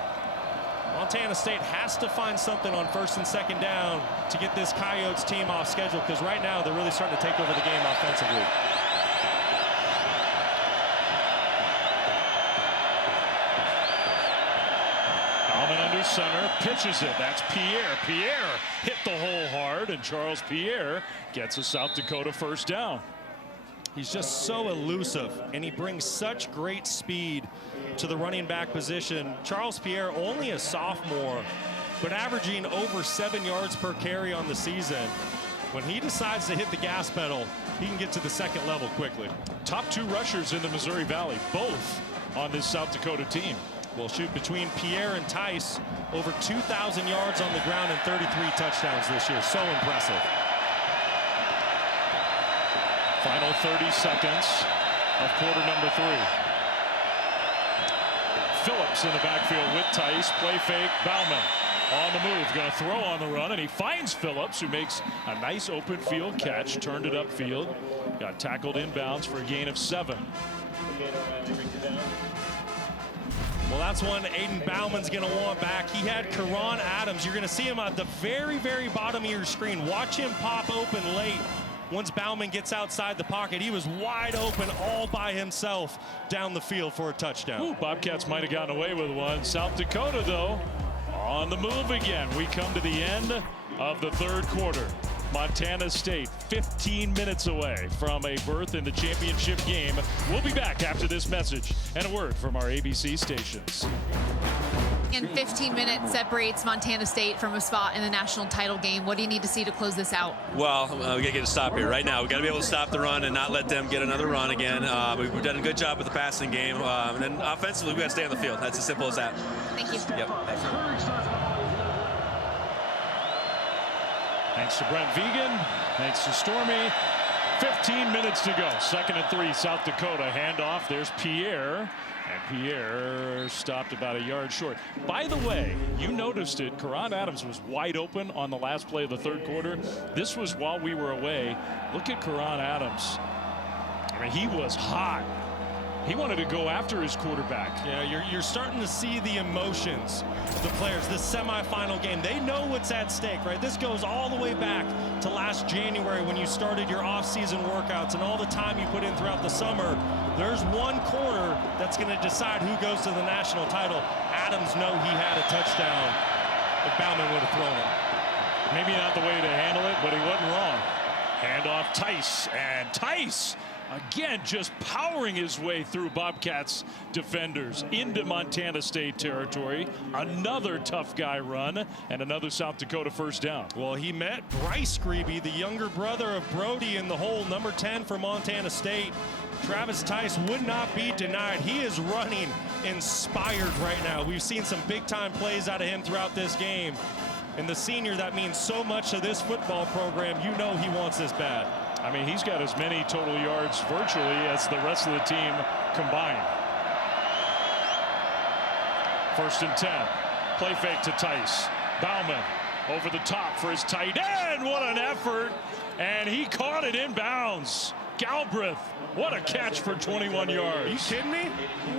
Montana State has to find something on 1st and 2nd down to get this Coyotes team off schedule, because right now they're really starting to take over the game offensively. Bauman under center, pitches it. That's Pierre. Pierre hit the hole hard, and Charles Pierre gets a South Dakota 1st down. He's just so elusive, and he brings such great speed to the running back position. Charles Pierre, only a sophomore, but averaging over 7 yards per carry on the season. When he decides to hit the gas pedal, he can get to the second level quickly. Top 2 rushers in the Missouri Valley, both on this South Dakota team. We'll shoot between Pierre and Tice, over 2,000 yards on the ground and 33 touchdowns this year. So impressive. Final 30 seconds of quarter number 3. Phillips in the backfield with Tice. Play fake. Bauman on the move. Going to throw on the run, and he finds Phillips, who makes a nice open field catch. Turned it upfield. Got tackled inbounds for a gain of 7. Well, that's one Aiden Bauman's going to want back. He had Karan Adams. You're going to see him at the very, very bottom of your screen. Watch him pop open late. Once Bauman gets outside the pocket, he was wide open all by himself down the field for a touchdown. Ooh, Bobcats might have gotten away with one. South Dakota, though, on the move again. We come to the end of the 3rd quarter. Montana State 15 minutes away from a berth in the championship game. We'll be back after this message and a word from our ABC stations. And 15 minutes separates Montana State from a spot in the national title game. What do you need to see to close this out? Well, we got to get a stop here right now. We got to be able to stop the run and not let them get another run again. We've done a good job with the passing game, and then offensively we got to stay on the field. That's as simple as that. Thank you. Yep. Thanks to Brent Vegan. Thanks to Stormy. 15 minutes to go. 2nd and 3, South Dakota. Handoff. There's Pierre. And Pierre stopped about a yard short. By the way, you noticed it. Karan Adams was wide open on the last play of the 3rd quarter. This was while we were away. Look at Karan Adams. I mean, he was hot. He wanted to go after his quarterback. Yeah, you're starting to see the emotions of the players. This semifinal game, they know what's at stake, right? This goes all the way back to last January when you started your off-season workouts and all the time you put in throughout the summer. There's one quarter that's going to decide who goes to the national title. Adams know he had a touchdown if Bauman would have thrown it. Maybe not the way to handle it, but he wasn't wrong. Handoff Tice, and Tice again just powering his way through Bobcats defenders into Montana State territory. Another tough guy run and another South Dakota first down. Well, he met Bryce Grebe, the younger brother of Brody, in the hole, number 10 for Montana State. Travis Tice would not be denied. He is running inspired right now. We've seen some big-time plays out of him throughout this game. And the senior that means so much to this football program, you know he wants this bad. I mean, he's got as many total yards virtually as the rest of the team combined. 1st and 10. Play fake to Tice. Bauman over the top for his tight end. What an effort. And he caught it in bounds. Galbraith, what a catch for 21 yards. Are you kidding me?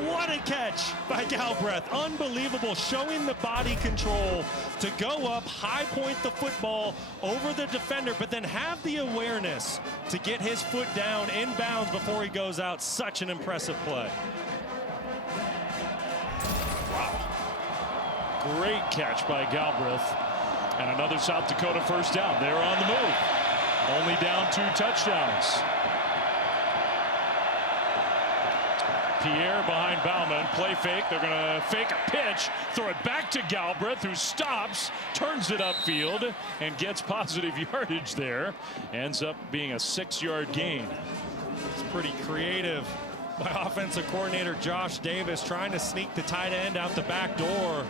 What a catch by Galbraith. Unbelievable, showing the body control to go up, high point the football over the defender, but then have the awareness to get his foot down in bounds before he goes out. Such an impressive play. Wow. Great catch by Galbraith. And another South Dakota first down. They're on the move. Only down 2 touchdowns. Pierre behind Bauman, play fake. They're going to fake a pitch, throw it back to Galbraith, who stops, turns it upfield, and gets positive yardage there. Ends up being a 6-yard gain. It's pretty creative by offensive coordinator Josh Davis, trying to sneak the tight end out the back door.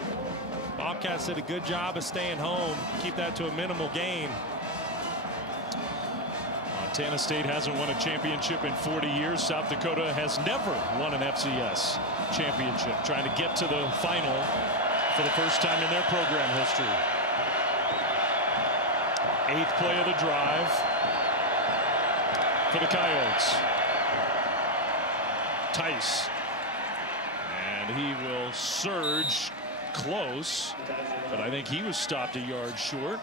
Bobcats did a good job of staying home, keep that to a minimal gain. Montana State hasn't won a championship in 40 years. South Dakota has never won an FCS championship. Trying to get to the final for the first time in their program history. 8th play of the drive for the Coyotes. Tice. And he will surge close, but I think he was stopped a yard short.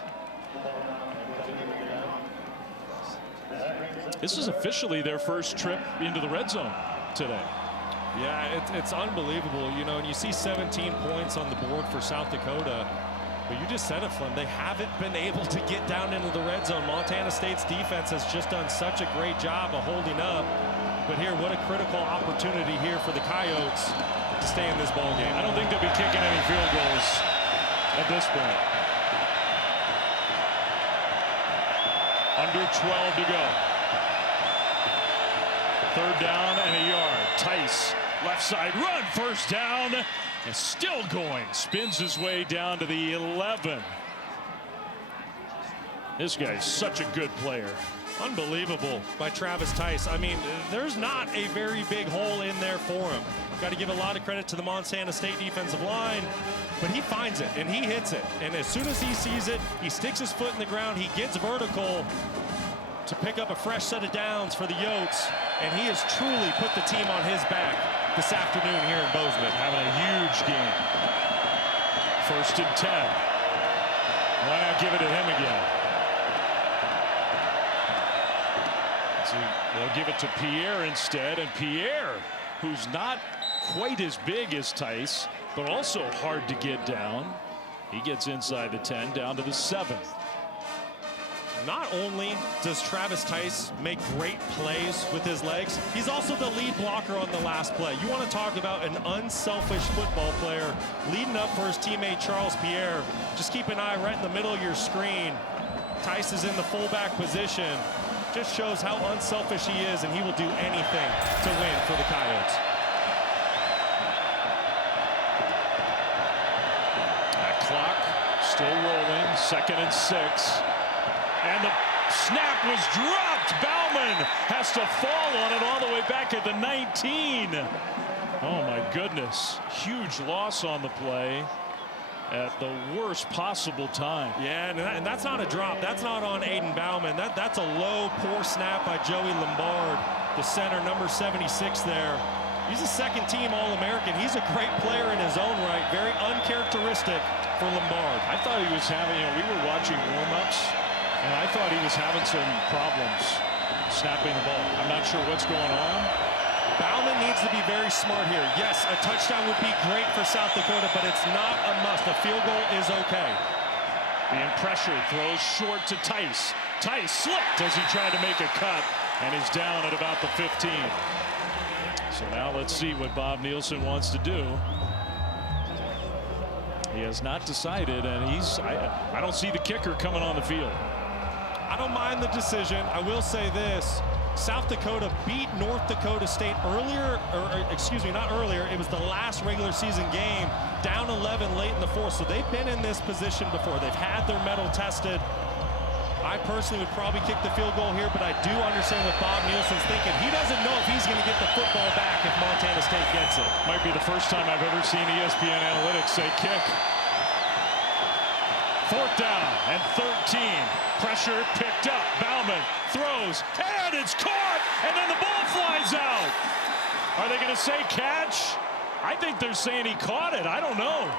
This is officially their first trip into the red zone today. Yeah, it's unbelievable, you know, and you see 17 points on the board for South Dakota. But you just said it, Flynn. They haven't been able to get down into the red zone. Montana State's defense has just done such a great job of holding up. But here, what a critical opportunity here for the Coyotes to stay in this ball game. I don't think they'll be kicking any field goals at this point. Under 12 to go. 3rd down and a yard. Tice, left side run, 1st down. And still going. Spins his way down to the 11. This guy's such a good player. Unbelievable by Travis Tice. I mean, there's not a very big hole in there for him. Got to give a lot of credit to the Montana State defensive line, but he finds it and he hits it. And as soon as he sees it, he sticks his foot in the ground. He gets vertical to pick up a fresh set of downs for the Yotes, and he has truly put the team on his back this afternoon here in Bozeman. Having a huge game. 1st and 10. Why not give it to him again? So they'll give it to Pierre instead, and Pierre, who's not quite as big as Tice, but also hard to get down. He gets inside the 10, down to the 7. Not only does Travis Tice make great plays with his legs, he's also the lead blocker on the last play. You want to talk about an unselfish football player leading up for his teammate Charles Pierre. Just keep an eye right in the middle of your screen. Tice is in the fullback position. Just shows how unselfish he is, and he will do anything to win for the Coyotes. That clock still rolling. 2nd and 6. And the snap was dropped. Bauman has to fall on it all the way back at the 19. Oh, my goodness. Huge loss on the play at the worst possible time. Yeah, and that's not a drop. That's not on Aiden Bauman. That's a low, poor snap by Joey Lombard, the center, number 76 there. He's a 2nd-team All-American. He's a great player in his own right. Very uncharacteristic for Lombard. I thought he was having, we were watching warm-ups, and I thought he was having some problems snapping the ball. I'm not sure what's going on. Bauman needs to be very smart here. Yes, a touchdown would be great for South Dakota, but it's not a must. A field goal is okay. Being pressured, throws short to Tice. Tice slipped as he tried to make a cut, and is down at about the 15. So now let's see what Bob Nielsen wants to do. He has not decided, and I don't see the kicker coming on the field. I don't mind the decision. I will say this. South Dakota beat North Dakota State earlier, or excuse me, not earlier. It was the last regular season game, down 11 late in the 4th. So they've been in this position before. They've had their mettle tested. I personally would probably kick the field goal here, but I do understand what Bob Nielsen's thinking. He doesn't know if he's going to get the football back if Montana State gets it. Might be the first time I've ever seen ESPN Analytics say kick. 4th down and 13. Pressure picked up. Bauman throws, and it's caught, and then the ball flies out. Are they going to say catch? I think they're saying he caught it. I don't know.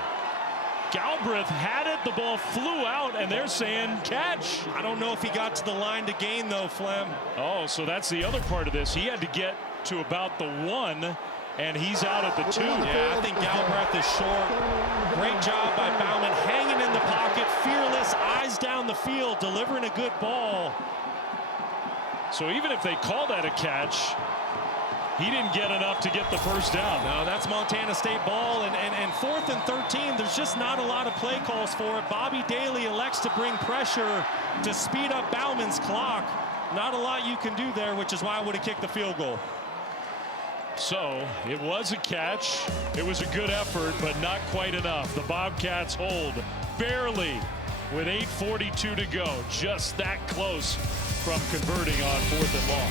Galbraith had it, the ball flew out, and they're saying catch. I don't know if he got to the line to gain, though, Flem. Oh, so that's the other part of this. He had to get to about the 1, and he's out at the 2. Yeah, I think Galbraith is short. Great job by Bauman, hanging in the pocket, fearless, eyes down the field, delivering a good ball. So even if they call that a catch, he didn't get enough to get the 1st down. No, that's Montana State ball, and 4th and 13, there's just not a lot of play calls for it. Bobby Daly elects to bring pressure to speed up Bauman's clock. Not a lot you can do there, which is why I would have kicked the field goal. So it was a catch. It was a good effort, but not quite enough. The Bobcats hold barely with 8:42 to go. Just that close from converting on 4th and long.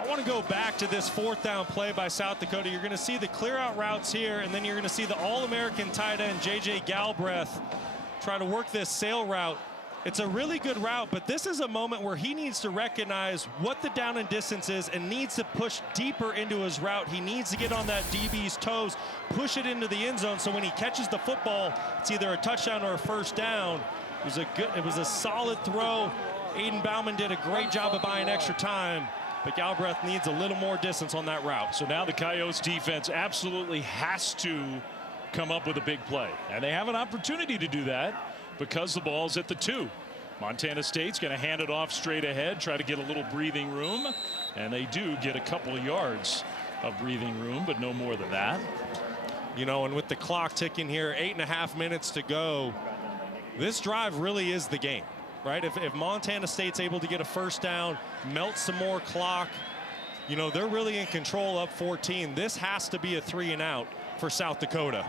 I want to go back to this 4th down play by South Dakota. You're going to see the clear out routes here, and then you're going to see the All-American tight end J.J. Galbraith try to work this sail route. It's a really good route, but this is a moment where he needs to recognize what the down and distance is and needs to push deeper into his route. He needs to get on that DB's toes, push it into the end zone, so when he catches the football, it's either a touchdown or a 1st down. It was a solid throw. Aiden Bauman did a great job of buying extra time, but Galbraith needs a little more distance on that route. So now the Coyotes defense absolutely has to come up with a big play. And they have an opportunity to do that because the ball's at the 2. Montana State's going to hand it off straight ahead, try to get a little breathing room. And they do get a couple of yards of breathing room, but no more than that. You know, and with the clock ticking here, 8.5 minutes to go, this drive really is the game, right? If Montana State's able to get a first down, melt some more clock, you know, they're really in control up 14. This has to be a 3 and out for South Dakota.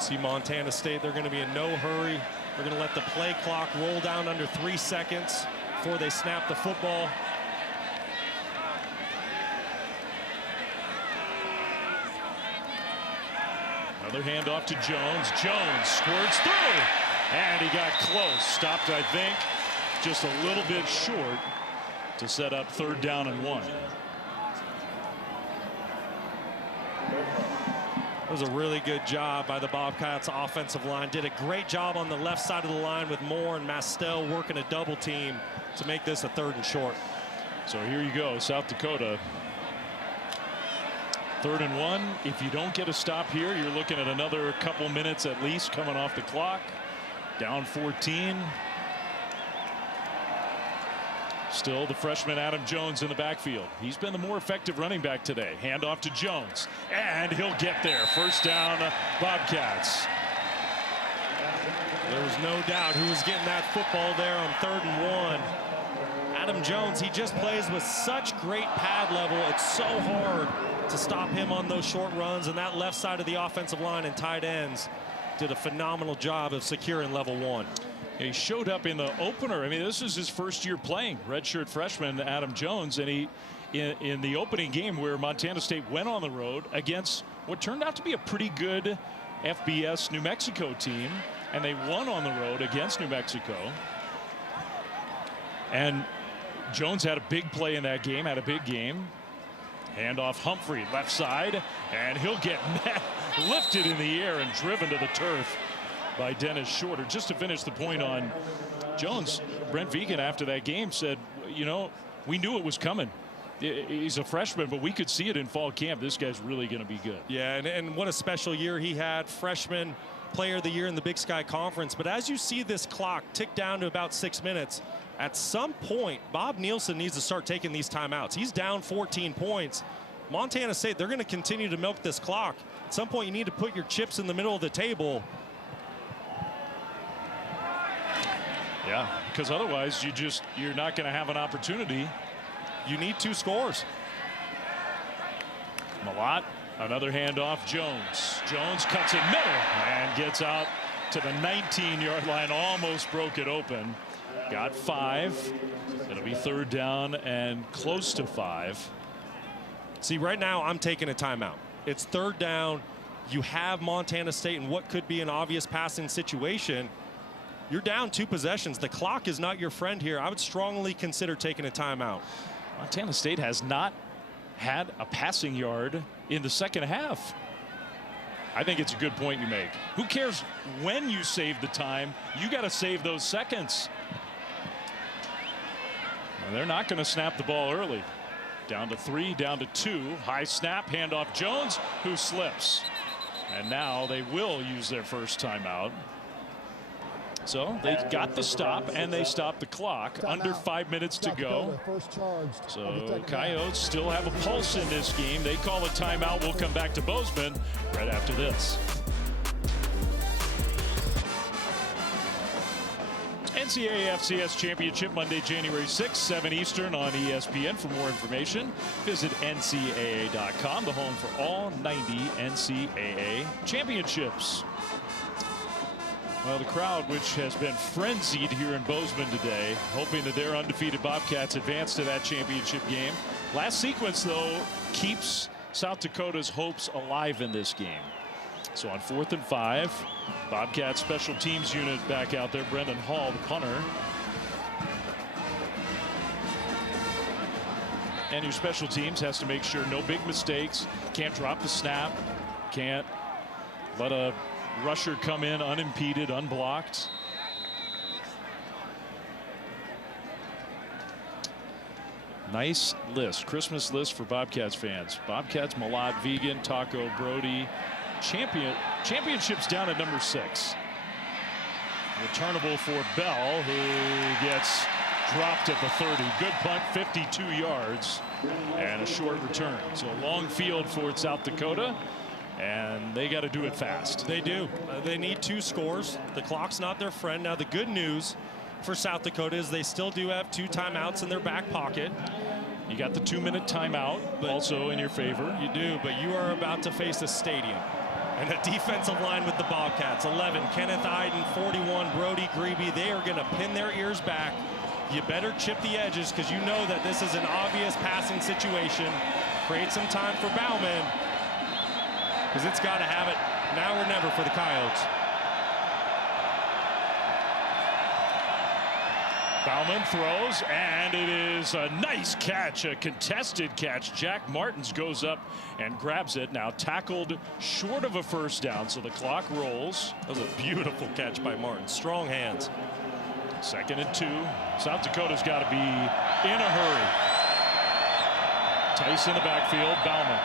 See Montana State, they're going to be in no hurry. They're going to let the play clock roll down under 3 seconds before they snap the football. Another handoff to Jones. Jones squirts through, and he got close. Stopped, I think, just a little bit short to set up 3rd down and 1. It was a really good job by the Bobcats offensive line. Did a great job on the left side of the line with Moore and Mastel working a double team to make this a 3rd and short. So here you go, South Dakota. 3rd and 1. If you don't get a stop here, you're looking at another couple minutes at least coming off the clock. Down 14. Still the freshman Adam Jones in the backfield. He's been the more effective running back today. Handoff to Jones, and he'll get there. 1st down, Bobcats. There was no doubt who was getting that football there on 3rd and 1. Adam Jones, he just plays with such great pad level. It's so hard to stop him on those short runs, and that left side of the offensive line and tight ends did a phenomenal job of securing level 1. He showed up in the opener. I mean, this is his 1st year playing, redshirt freshman Adam Jones, and he in the opening game where Montana State went on the road against what turned out to be a pretty good FBS New Mexico team, and they won on the road against New Mexico. And Jones had a big play in that game, had a big game. Handoff Humphrey, left side, and he'll get lifted in the air and driven to the turf by Dennis Shorter. Just to finish the point on Jones, Brent Vegan after that game said, you know, we knew it was coming. He's a freshman, but we could see it in fall camp. This guy's really going to be good. Yeah, and what a special year he had. Freshman player of the year in the Big Sky Conference. But as you see this clock tick down to about 6 minutes, at some point, Bob Nielsen needs to start taking these timeouts. He's down 14 points. Montana State, they're going to continue to milk this clock. At some point, you need to put your chips in the middle of the table. Yeah, because otherwise you're not going to have an opportunity. You need 2 scores. Malott, another handoff. Jones cuts it middle and gets out to the 19-yard line. Almost broke it open. Got 5. It'll be 3rd down and close to 5. See, right now I'm taking a timeout. It's 3rd down. You have Montana State in what could be an obvious passing situation. You're down 2 possessions. The clock is not your friend here. I would strongly consider taking a timeout. Montana State has not had a passing yard in the second half. I think it's a good point you make. Who cares when you save the time? You got to save those seconds. And they're not going to snap the ball early. Down to 3, down to 2. High snap, handoff Jones, who slips. And now they will use their first timeout. So they got the stop, and they stopped the clock. Under 5 minutes to go. So Coyotes still have a pulse in this game. They call a timeout. We'll come back to Bozeman right after this. NCAA FCS Championship Monday, January 6th, 7 Eastern on ESPN. For more information, visit NCAA.com, the home for all 90 NCAA championships. Well, the crowd, which has been frenzied here in Bozeman today, hoping that their undefeated Bobcats advance to that championship game. Last sequence, though, keeps South Dakota's hopes alive in this game. So on 4th and 5, Bobcats special teams unit back out there. Brendan Hall, the punter. And your special teams has to make sure no big mistakes. Can't drop the snap. Can't let a rusher come in unimpeded, unblocked. Nice list, Christmas list for Bobcats fans. Bobcats, Malott, Vegan, Taco, Brody. Championships down at number 6. Returnable for Bell, who gets dropped at the 30. Good punt, 52 yards, and a short return. So a long field for South Dakota, and they got to do it fast. They do. They need 2 scores. The clock's not their friend. Now the good news for South Dakota is they still do have 2 timeouts in their back pocket. You got the 2-minute timeout also in your favor. You do, but you are about to face a stadium. And a defensive line with the Bobcats. 11, Kenneth Iden, 41, Brody Grebe. They are going to pin their ears back. You better chip the edges because you know that this is an obvious passing situation. Create some time for Bauman because it's got to have it now or never for the Coyotes. Bauman throws, and it is a nice catch, a contested catch. Jack Martins goes up and grabs it. Now tackled short of a first down, so the clock rolls. That was a beautiful catch by Martins. Strong hands. 2nd and 2. South Dakota's got to be in a hurry. Tice in the backfield. Bauman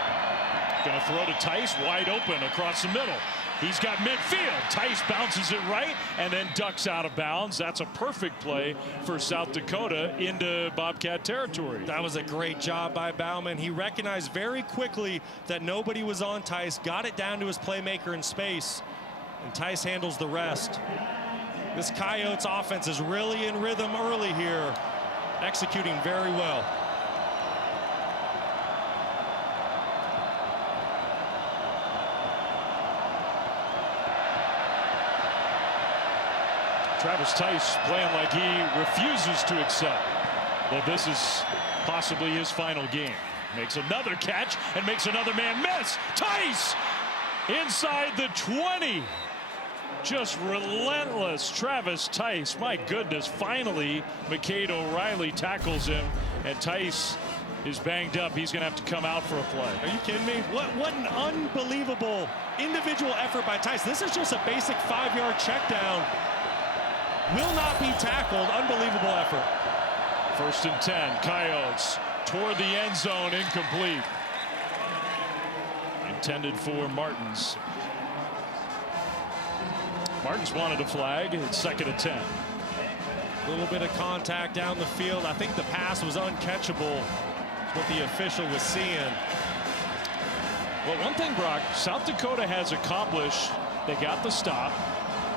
going to throw to Tice, wide open across the middle. He's got midfield. Tice bounces it right and then ducks out of bounds. That's a perfect play for South Dakota into Bobcat territory. That was a great job by Bauman. He recognized very quickly that nobody was on Tice, got it down to his playmaker in space, and Tice handles the rest. This Coyotes offense is really in rhythm early here, executing very well. Travis Tice playing like he refuses to accept that this is possibly his final game. Makes another catch and makes another man miss. Tice inside the 20. Just relentless Travis Tice. My goodness, finally McCade O'Reilly tackles him, and Tice is banged up. He's going to have to come out for a play. Are you kidding me? What an unbelievable individual effort by Tice. This is just a basic 5-yard check down. Will not be tackled. Unbelievable effort. 1st and 10. Coyotes toward the end zone, incomplete. Intended for Martins. Martins wanted a flag. It's 2nd and 10. A little bit of contact down the field. I think the pass was uncatchable. That's what the official was seeing. Well, one thing, Brock, South Dakota has accomplished. They got the stop.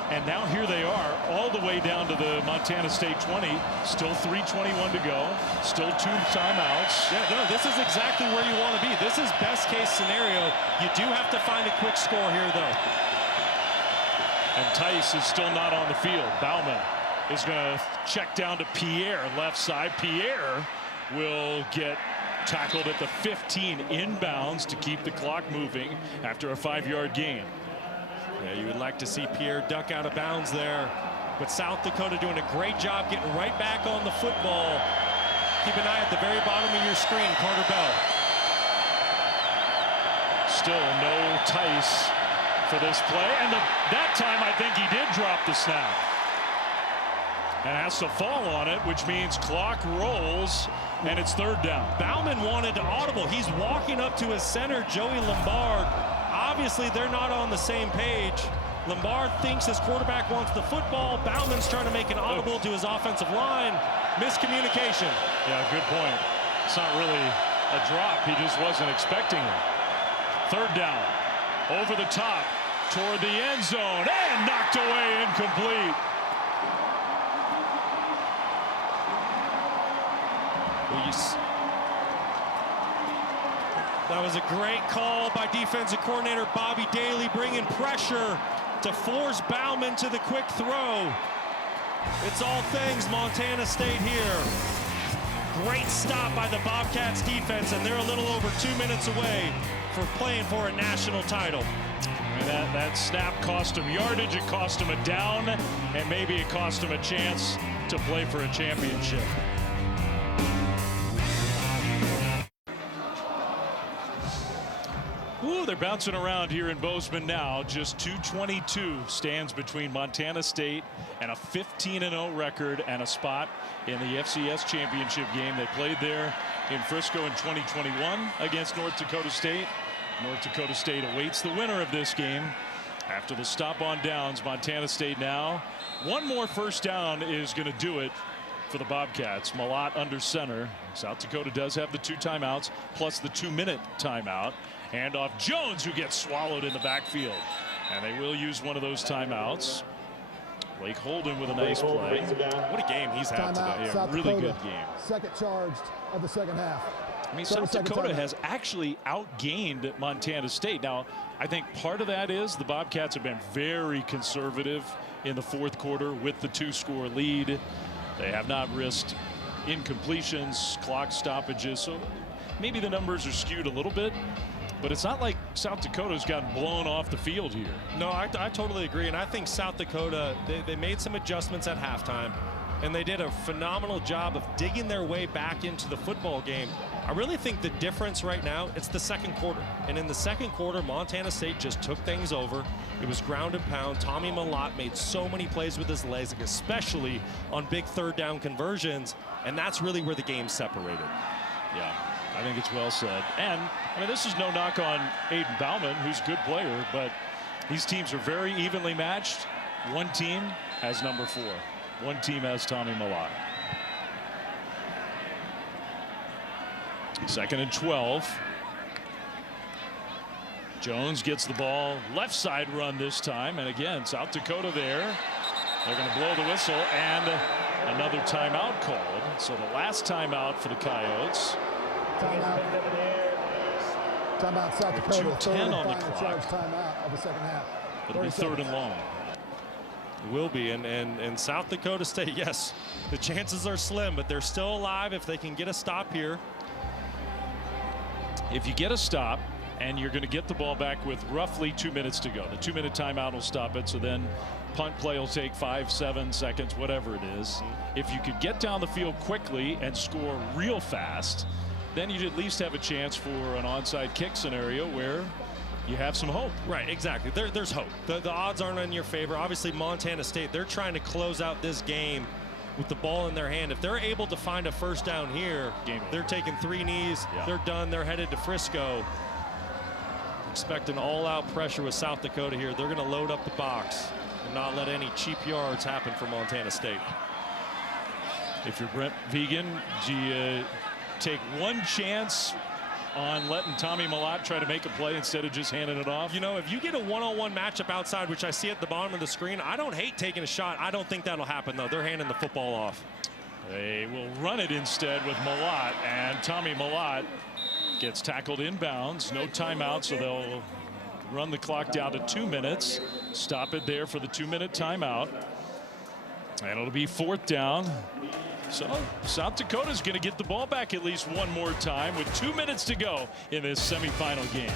And now here they are all the way down to the Montana State 20. Still 3:21 to go. Still 2 timeouts. Yeah, no, this is exactly where you want to be. This is best case scenario. You do have to find a quick score here, though. And Tice is still not on the field. Bauman is going to check down to Pierre, left side. Pierre will get tackled at the 15 inbounds to keep the clock moving after a 5-yard gain. Yeah, you would like to see Pierre duck out of bounds there. But South Dakota doing a great job getting right back on the football. Keep an eye at the very bottom of your screen, Carter Bell. Still no Tice for this play. And that time I think he did drop the snap. And has to fall on it, which means clock rolls, and it's 3rd down. Bauman wanted to audible. He's walking up to his center, Joey Lombard. Obviously, they're not on the same page. Lombard thinks his quarterback wants the football. Bauman's trying to make an audible to his offensive line. Miscommunication. Yeah, good point. It's not really a drop. He just wasn't expecting it. 3rd down. Over the top toward the end zone and knocked away, incomplete. That was a great call by defensive coordinator Bobby Daly, bringing pressure to force Bauman to the quick throw. It's all things Montana State here. Great stop by the Bobcats defense, and they're a little over 2 minutes away for playing for a national title. And that snap cost him yardage, it cost him a down, and maybe it cost him a chance to play for a championship. Ooh, they're bouncing around here in Bozeman now. Just 2:22 stands between Montana State and a 15-0 record and a spot in the FCS championship game. They played there in Frisco in 2021 against North Dakota State. North Dakota State awaits the winner of this game. After the stop on downs, Montana State now. One more first down is going to do it for the Bobcats. Malott under center. South Dakota does have the 2 timeouts plus the 2-minute timeout. Handoff Jones, who gets swallowed in the backfield. And they will use one of those timeouts. Blake Holden with a nice play. What a game he's had today. Yeah, really good game. Second charged of the second half. I mean, South Dakota has actually outgained Montana State. Now, I think part of that is the Bobcats have been very conservative in the fourth quarter with the 2-score lead. They have not risked incompletions, clock stoppages, so maybe the numbers are skewed a little bit. But it's not like South Dakota's gotten blown off the field here. No, I totally agree. And I think South Dakota, they made some adjustments at halftime. And they did a phenomenal job of digging their way back into the football game. I really think the difference right now, it's the second quarter. And in the second quarter, Montana State just took things over. It was ground and pound. Tommy Malott made so many plays with his legs, especially on big third down conversions. And that's really where the game separated. Yeah. I think it's well said. And, I mean, this is no knock on Aiden Bauman, who's a good player, but these teams are very evenly matched. One team has number 4. One team has Tommy Malott. 2nd and 12. Jones gets the ball. Left side run this time. And again, South Dakota there. They're going to blow the whistle and another timeout called. So the last timeout for the Coyotes. Timeout. Timeout, South Dakota. 2:10 on the clock. Timeout of the second half. It'll be 3rd and long. It will be. And South Dakota State, yes, the chances are slim, but they're still alive if they can get a stop here. If you get a stop and you're going to get the ball back with roughly 2 minutes to go, the 2-minute timeout will stop it. So then punt play will take 5, 7 seconds, whatever it is. If you could get down the field quickly and score real fast, then you'd at least have a chance for an onside kick scenario where you have some hope. Right, exactly. There's hope. The odds aren't in your favor. Obviously, Montana State, they're trying to close out this game with the ball in their hand. If they're able to find a first down here, they're taking 3 knees. Yeah. They're done. They're headed to Frisco. Expecting all-out pressure with South Dakota here. They're going to load up the box and not let any cheap yards happen for Montana State. If you're Brent Vegan, do you take one chance on letting Tommy Malott try to make a play instead of just handing it off? You know, if you get a one-on-one matchup outside, which I see at the bottom of the screen, I don't hate taking a shot. I don't think that'll happen, though. They're handing the football off. They will run it instead with Malott, and Tommy Malott gets tackled inbounds. No timeout, so they'll run the clock down to 2 minutes. Stop it there for the 2-minute timeout. And it'll be 4th down. So South Dakota's going to get the ball back at least one more time with 2 minutes to go in this semifinal game.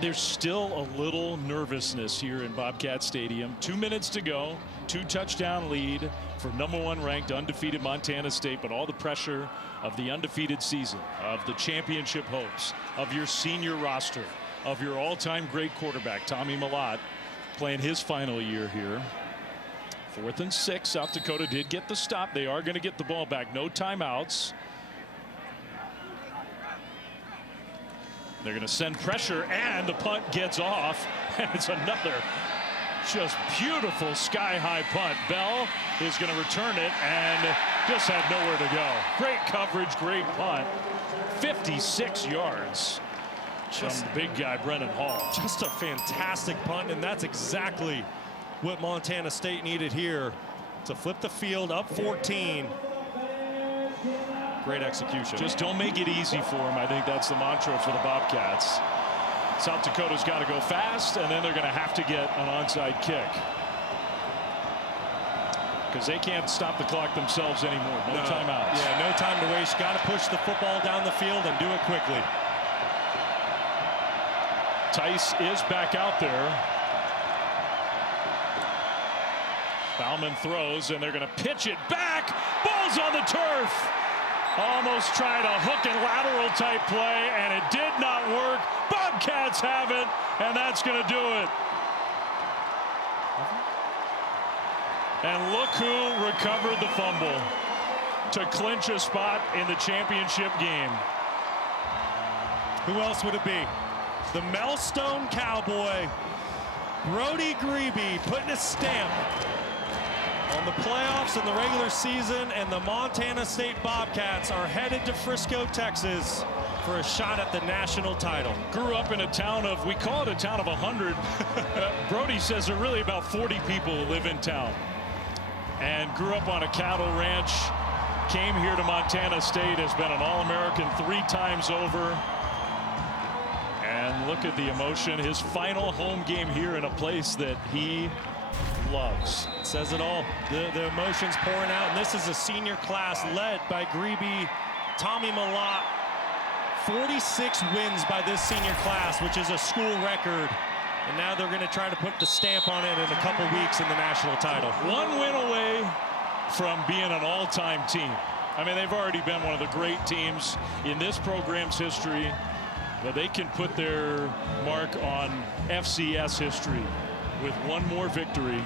There's still a little nervousness here in Bobcat Stadium. 2 minutes to go, 2-touchdown lead for #1 ranked undefeated Montana State, but all the pressure of the undefeated season, of the championship hopes, of your senior roster, of your all-time great quarterback, Tommy Malott, playing his final year here. 4th and 6. South Dakota did get the stop. They are going to get the ball back. No timeouts. They're going to send pressure, and the punt gets off. And it's another just beautiful sky-high punt. Bell is going to return it and just had nowhere to go. Great coverage, great punt. 56 yards. From the big guy, Brennan Hall. Just a fantastic punt, and that's exactly what Montana State needed here to flip the field up 14. Great execution. Just don't make it easy for them. I think that's the mantra for the Bobcats. South Dakota's got to go fast, and then they're going to have to get an onside kick. Because they can't stop the clock themselves anymore. No timeouts. Yeah, no time to waste. Got to push the football down the field and do it quickly. Tice is back out there. Bauman throws, and they're going to pitch it back. Ball's on the turf. Almost tried a hook and lateral type play, and it did not work. Bobcats have it, and that's going to do it. And look who recovered the fumble to clinch a spot in the championship game. Who else would it be? The Melstone Cowboy, Brody Grebe, putting a stamp on the playoffs in the regular season, and the Montana State Bobcats are headed to Frisco, Texas for a shot at the national title. Grew up in a town of, we call it a town of 100. Brody says there are really about 40 people who live in town. And grew up on a cattle ranch, came here to Montana State, has been an All-American 3 times over. And look at the emotion. His final home game here in a place that he loves. It says it all. The emotions pouring out. And this is a senior class led by Grebe, Tommy Malott. 46 wins by this senior class, which is a school record. And now they're going to try to put the stamp on it in a couple weeks in the national title. 1 win away from being an all-time team. I mean, they've already been one of the great teams in this program's history, but they can put their mark on FCS history with 1 more victory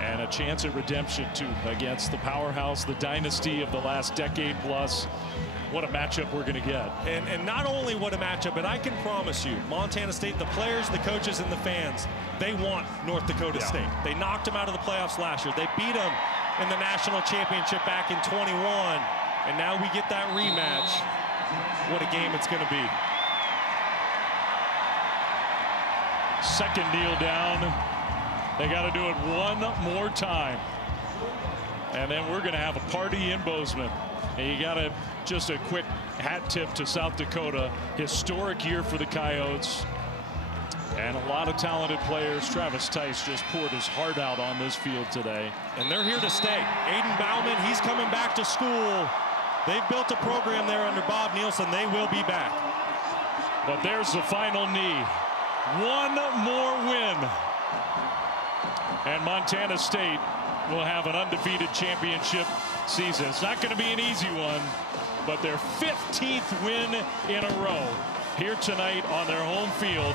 and a chance at redemption too against the powerhouse, the dynasty of the last decade plus. What a matchup we're going to get. And not only what a matchup, but I can promise you, Montana State, the players, the coaches, and the fans, they want North Dakota State. They knocked them out of the playoffs last year. They beat them in the national championship back in 21. And now we get that rematch. What a game it's going to be. Second kneel down. They got to do it 1 more time. And then we're going to have a party in Bozeman. And you got to, just a quick hat tip to South Dakota. Historic year for the Coyotes. And a lot of talented players. Travis Tice just poured his heart out on this field today. And they're here to stay. Aiden Bauman, he's coming back to school. They've built a program there under Bob Nielsen. They will be back. But there's the final knee. 1 more win. And Montana State will have an undefeated championship season. It's not going to be an easy one, but their 15th win in a row here tonight on their home field.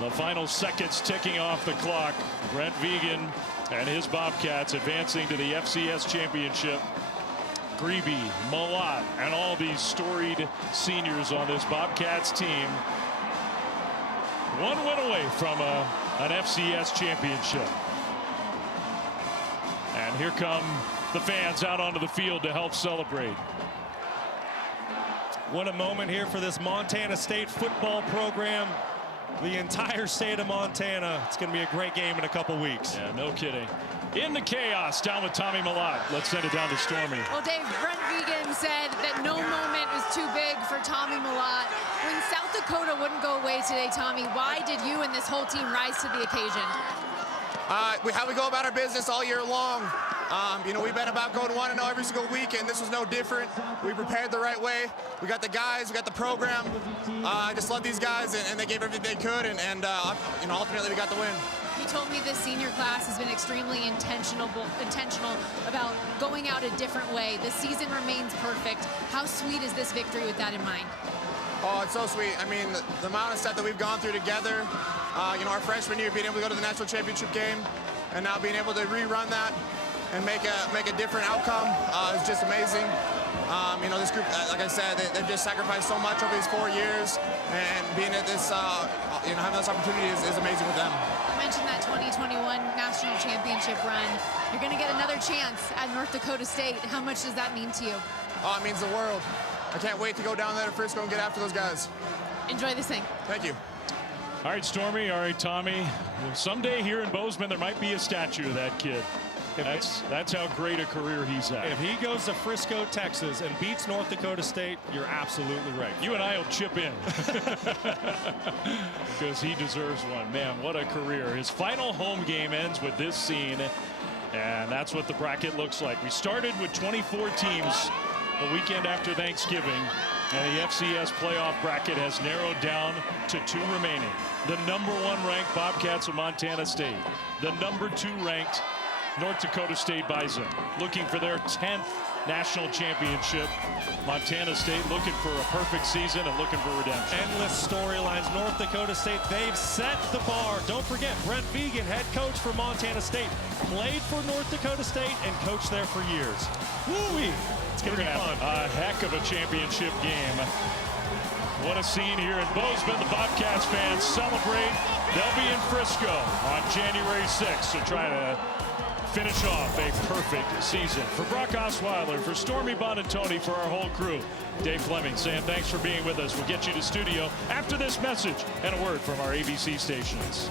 The final seconds ticking off the clock. Brent Vegan and his Bobcats advancing to the FCS championship. Grebe, Malott, and all these storied seniors on this Bobcats team. 1 win away from an FCS championship. And here come the fans out onto the field to help celebrate. What a moment here for this Montana State football program. The entire state of Montana. It's going to be a great game in a couple weeks. Yeah, no kidding. In the chaos, down with Tommy Malott. Let's send it down to Stormy. Well, Dave, Brent Vegan said that no moment was too big for Tommy Malott. When South Dakota wouldn't go away today, Tommy, why did you and this whole team rise to the occasion? How we go about our business all year long. We've been about going 1-0 every single week, and this was no different. We prepared the right way. We got the guys, we got the program. I just love these guys, and they gave everything they could, and ultimately we got the win. You told me this senior class has been extremely intentional about going out a different way. The season remains perfect. How sweet is this victory with that in mind? Oh, it's so sweet. I mean, the amount of stuff that we've gone through together, our freshman year, being able to go to the national championship game, and now being able to rerun that and make a different outcome is just amazing. This group, like I said, they've just sacrificed so much over these 4 years, and being at this, having this opportunity is amazing with them. You mentioned that 2021 national championship run. You're going to get another chance at North Dakota State. How much does that mean to you? Oh, it means the world. I can't wait to go down there to Frisco and get after those guys. Enjoy this thing. Thank you. All right, Stormy. All right, Tommy. Someday here in Bozeman, there might be a statue of that kid. That's how great a career he's had. If he goes to Frisco, Texas, and beats North Dakota State, you're absolutely right. You and I will chip in because he deserves one. Man, what a career. His final home game ends with this scene, and that's what the bracket looks like. We started with 24 teams the weekend after Thanksgiving, and the FCS playoff bracket has narrowed down to 2 remaining. The #1 ranked Bobcats of Montana State, the #2 ranked North Dakota State Bison, looking for their 10th national championship. Montana State looking for a perfect season and looking for redemption. Endless storylines. North Dakota State, they've set the bar. Don't forget, Brent Vegan, head coach for Montana State, played for North Dakota State and coached there for years. Woo-wee! It's going to be fun. A heck of a championship game. What a scene here in Bozeman. The Bobcats fans celebrate. They'll be in Frisco on January 6th to try to finish off a perfect season. For Brock Osweiler, for Stormy Bonantoni, for our whole crew, Dave Fleming saying thanks for being with us. We'll get you to studio after this message and a word from our ABC stations.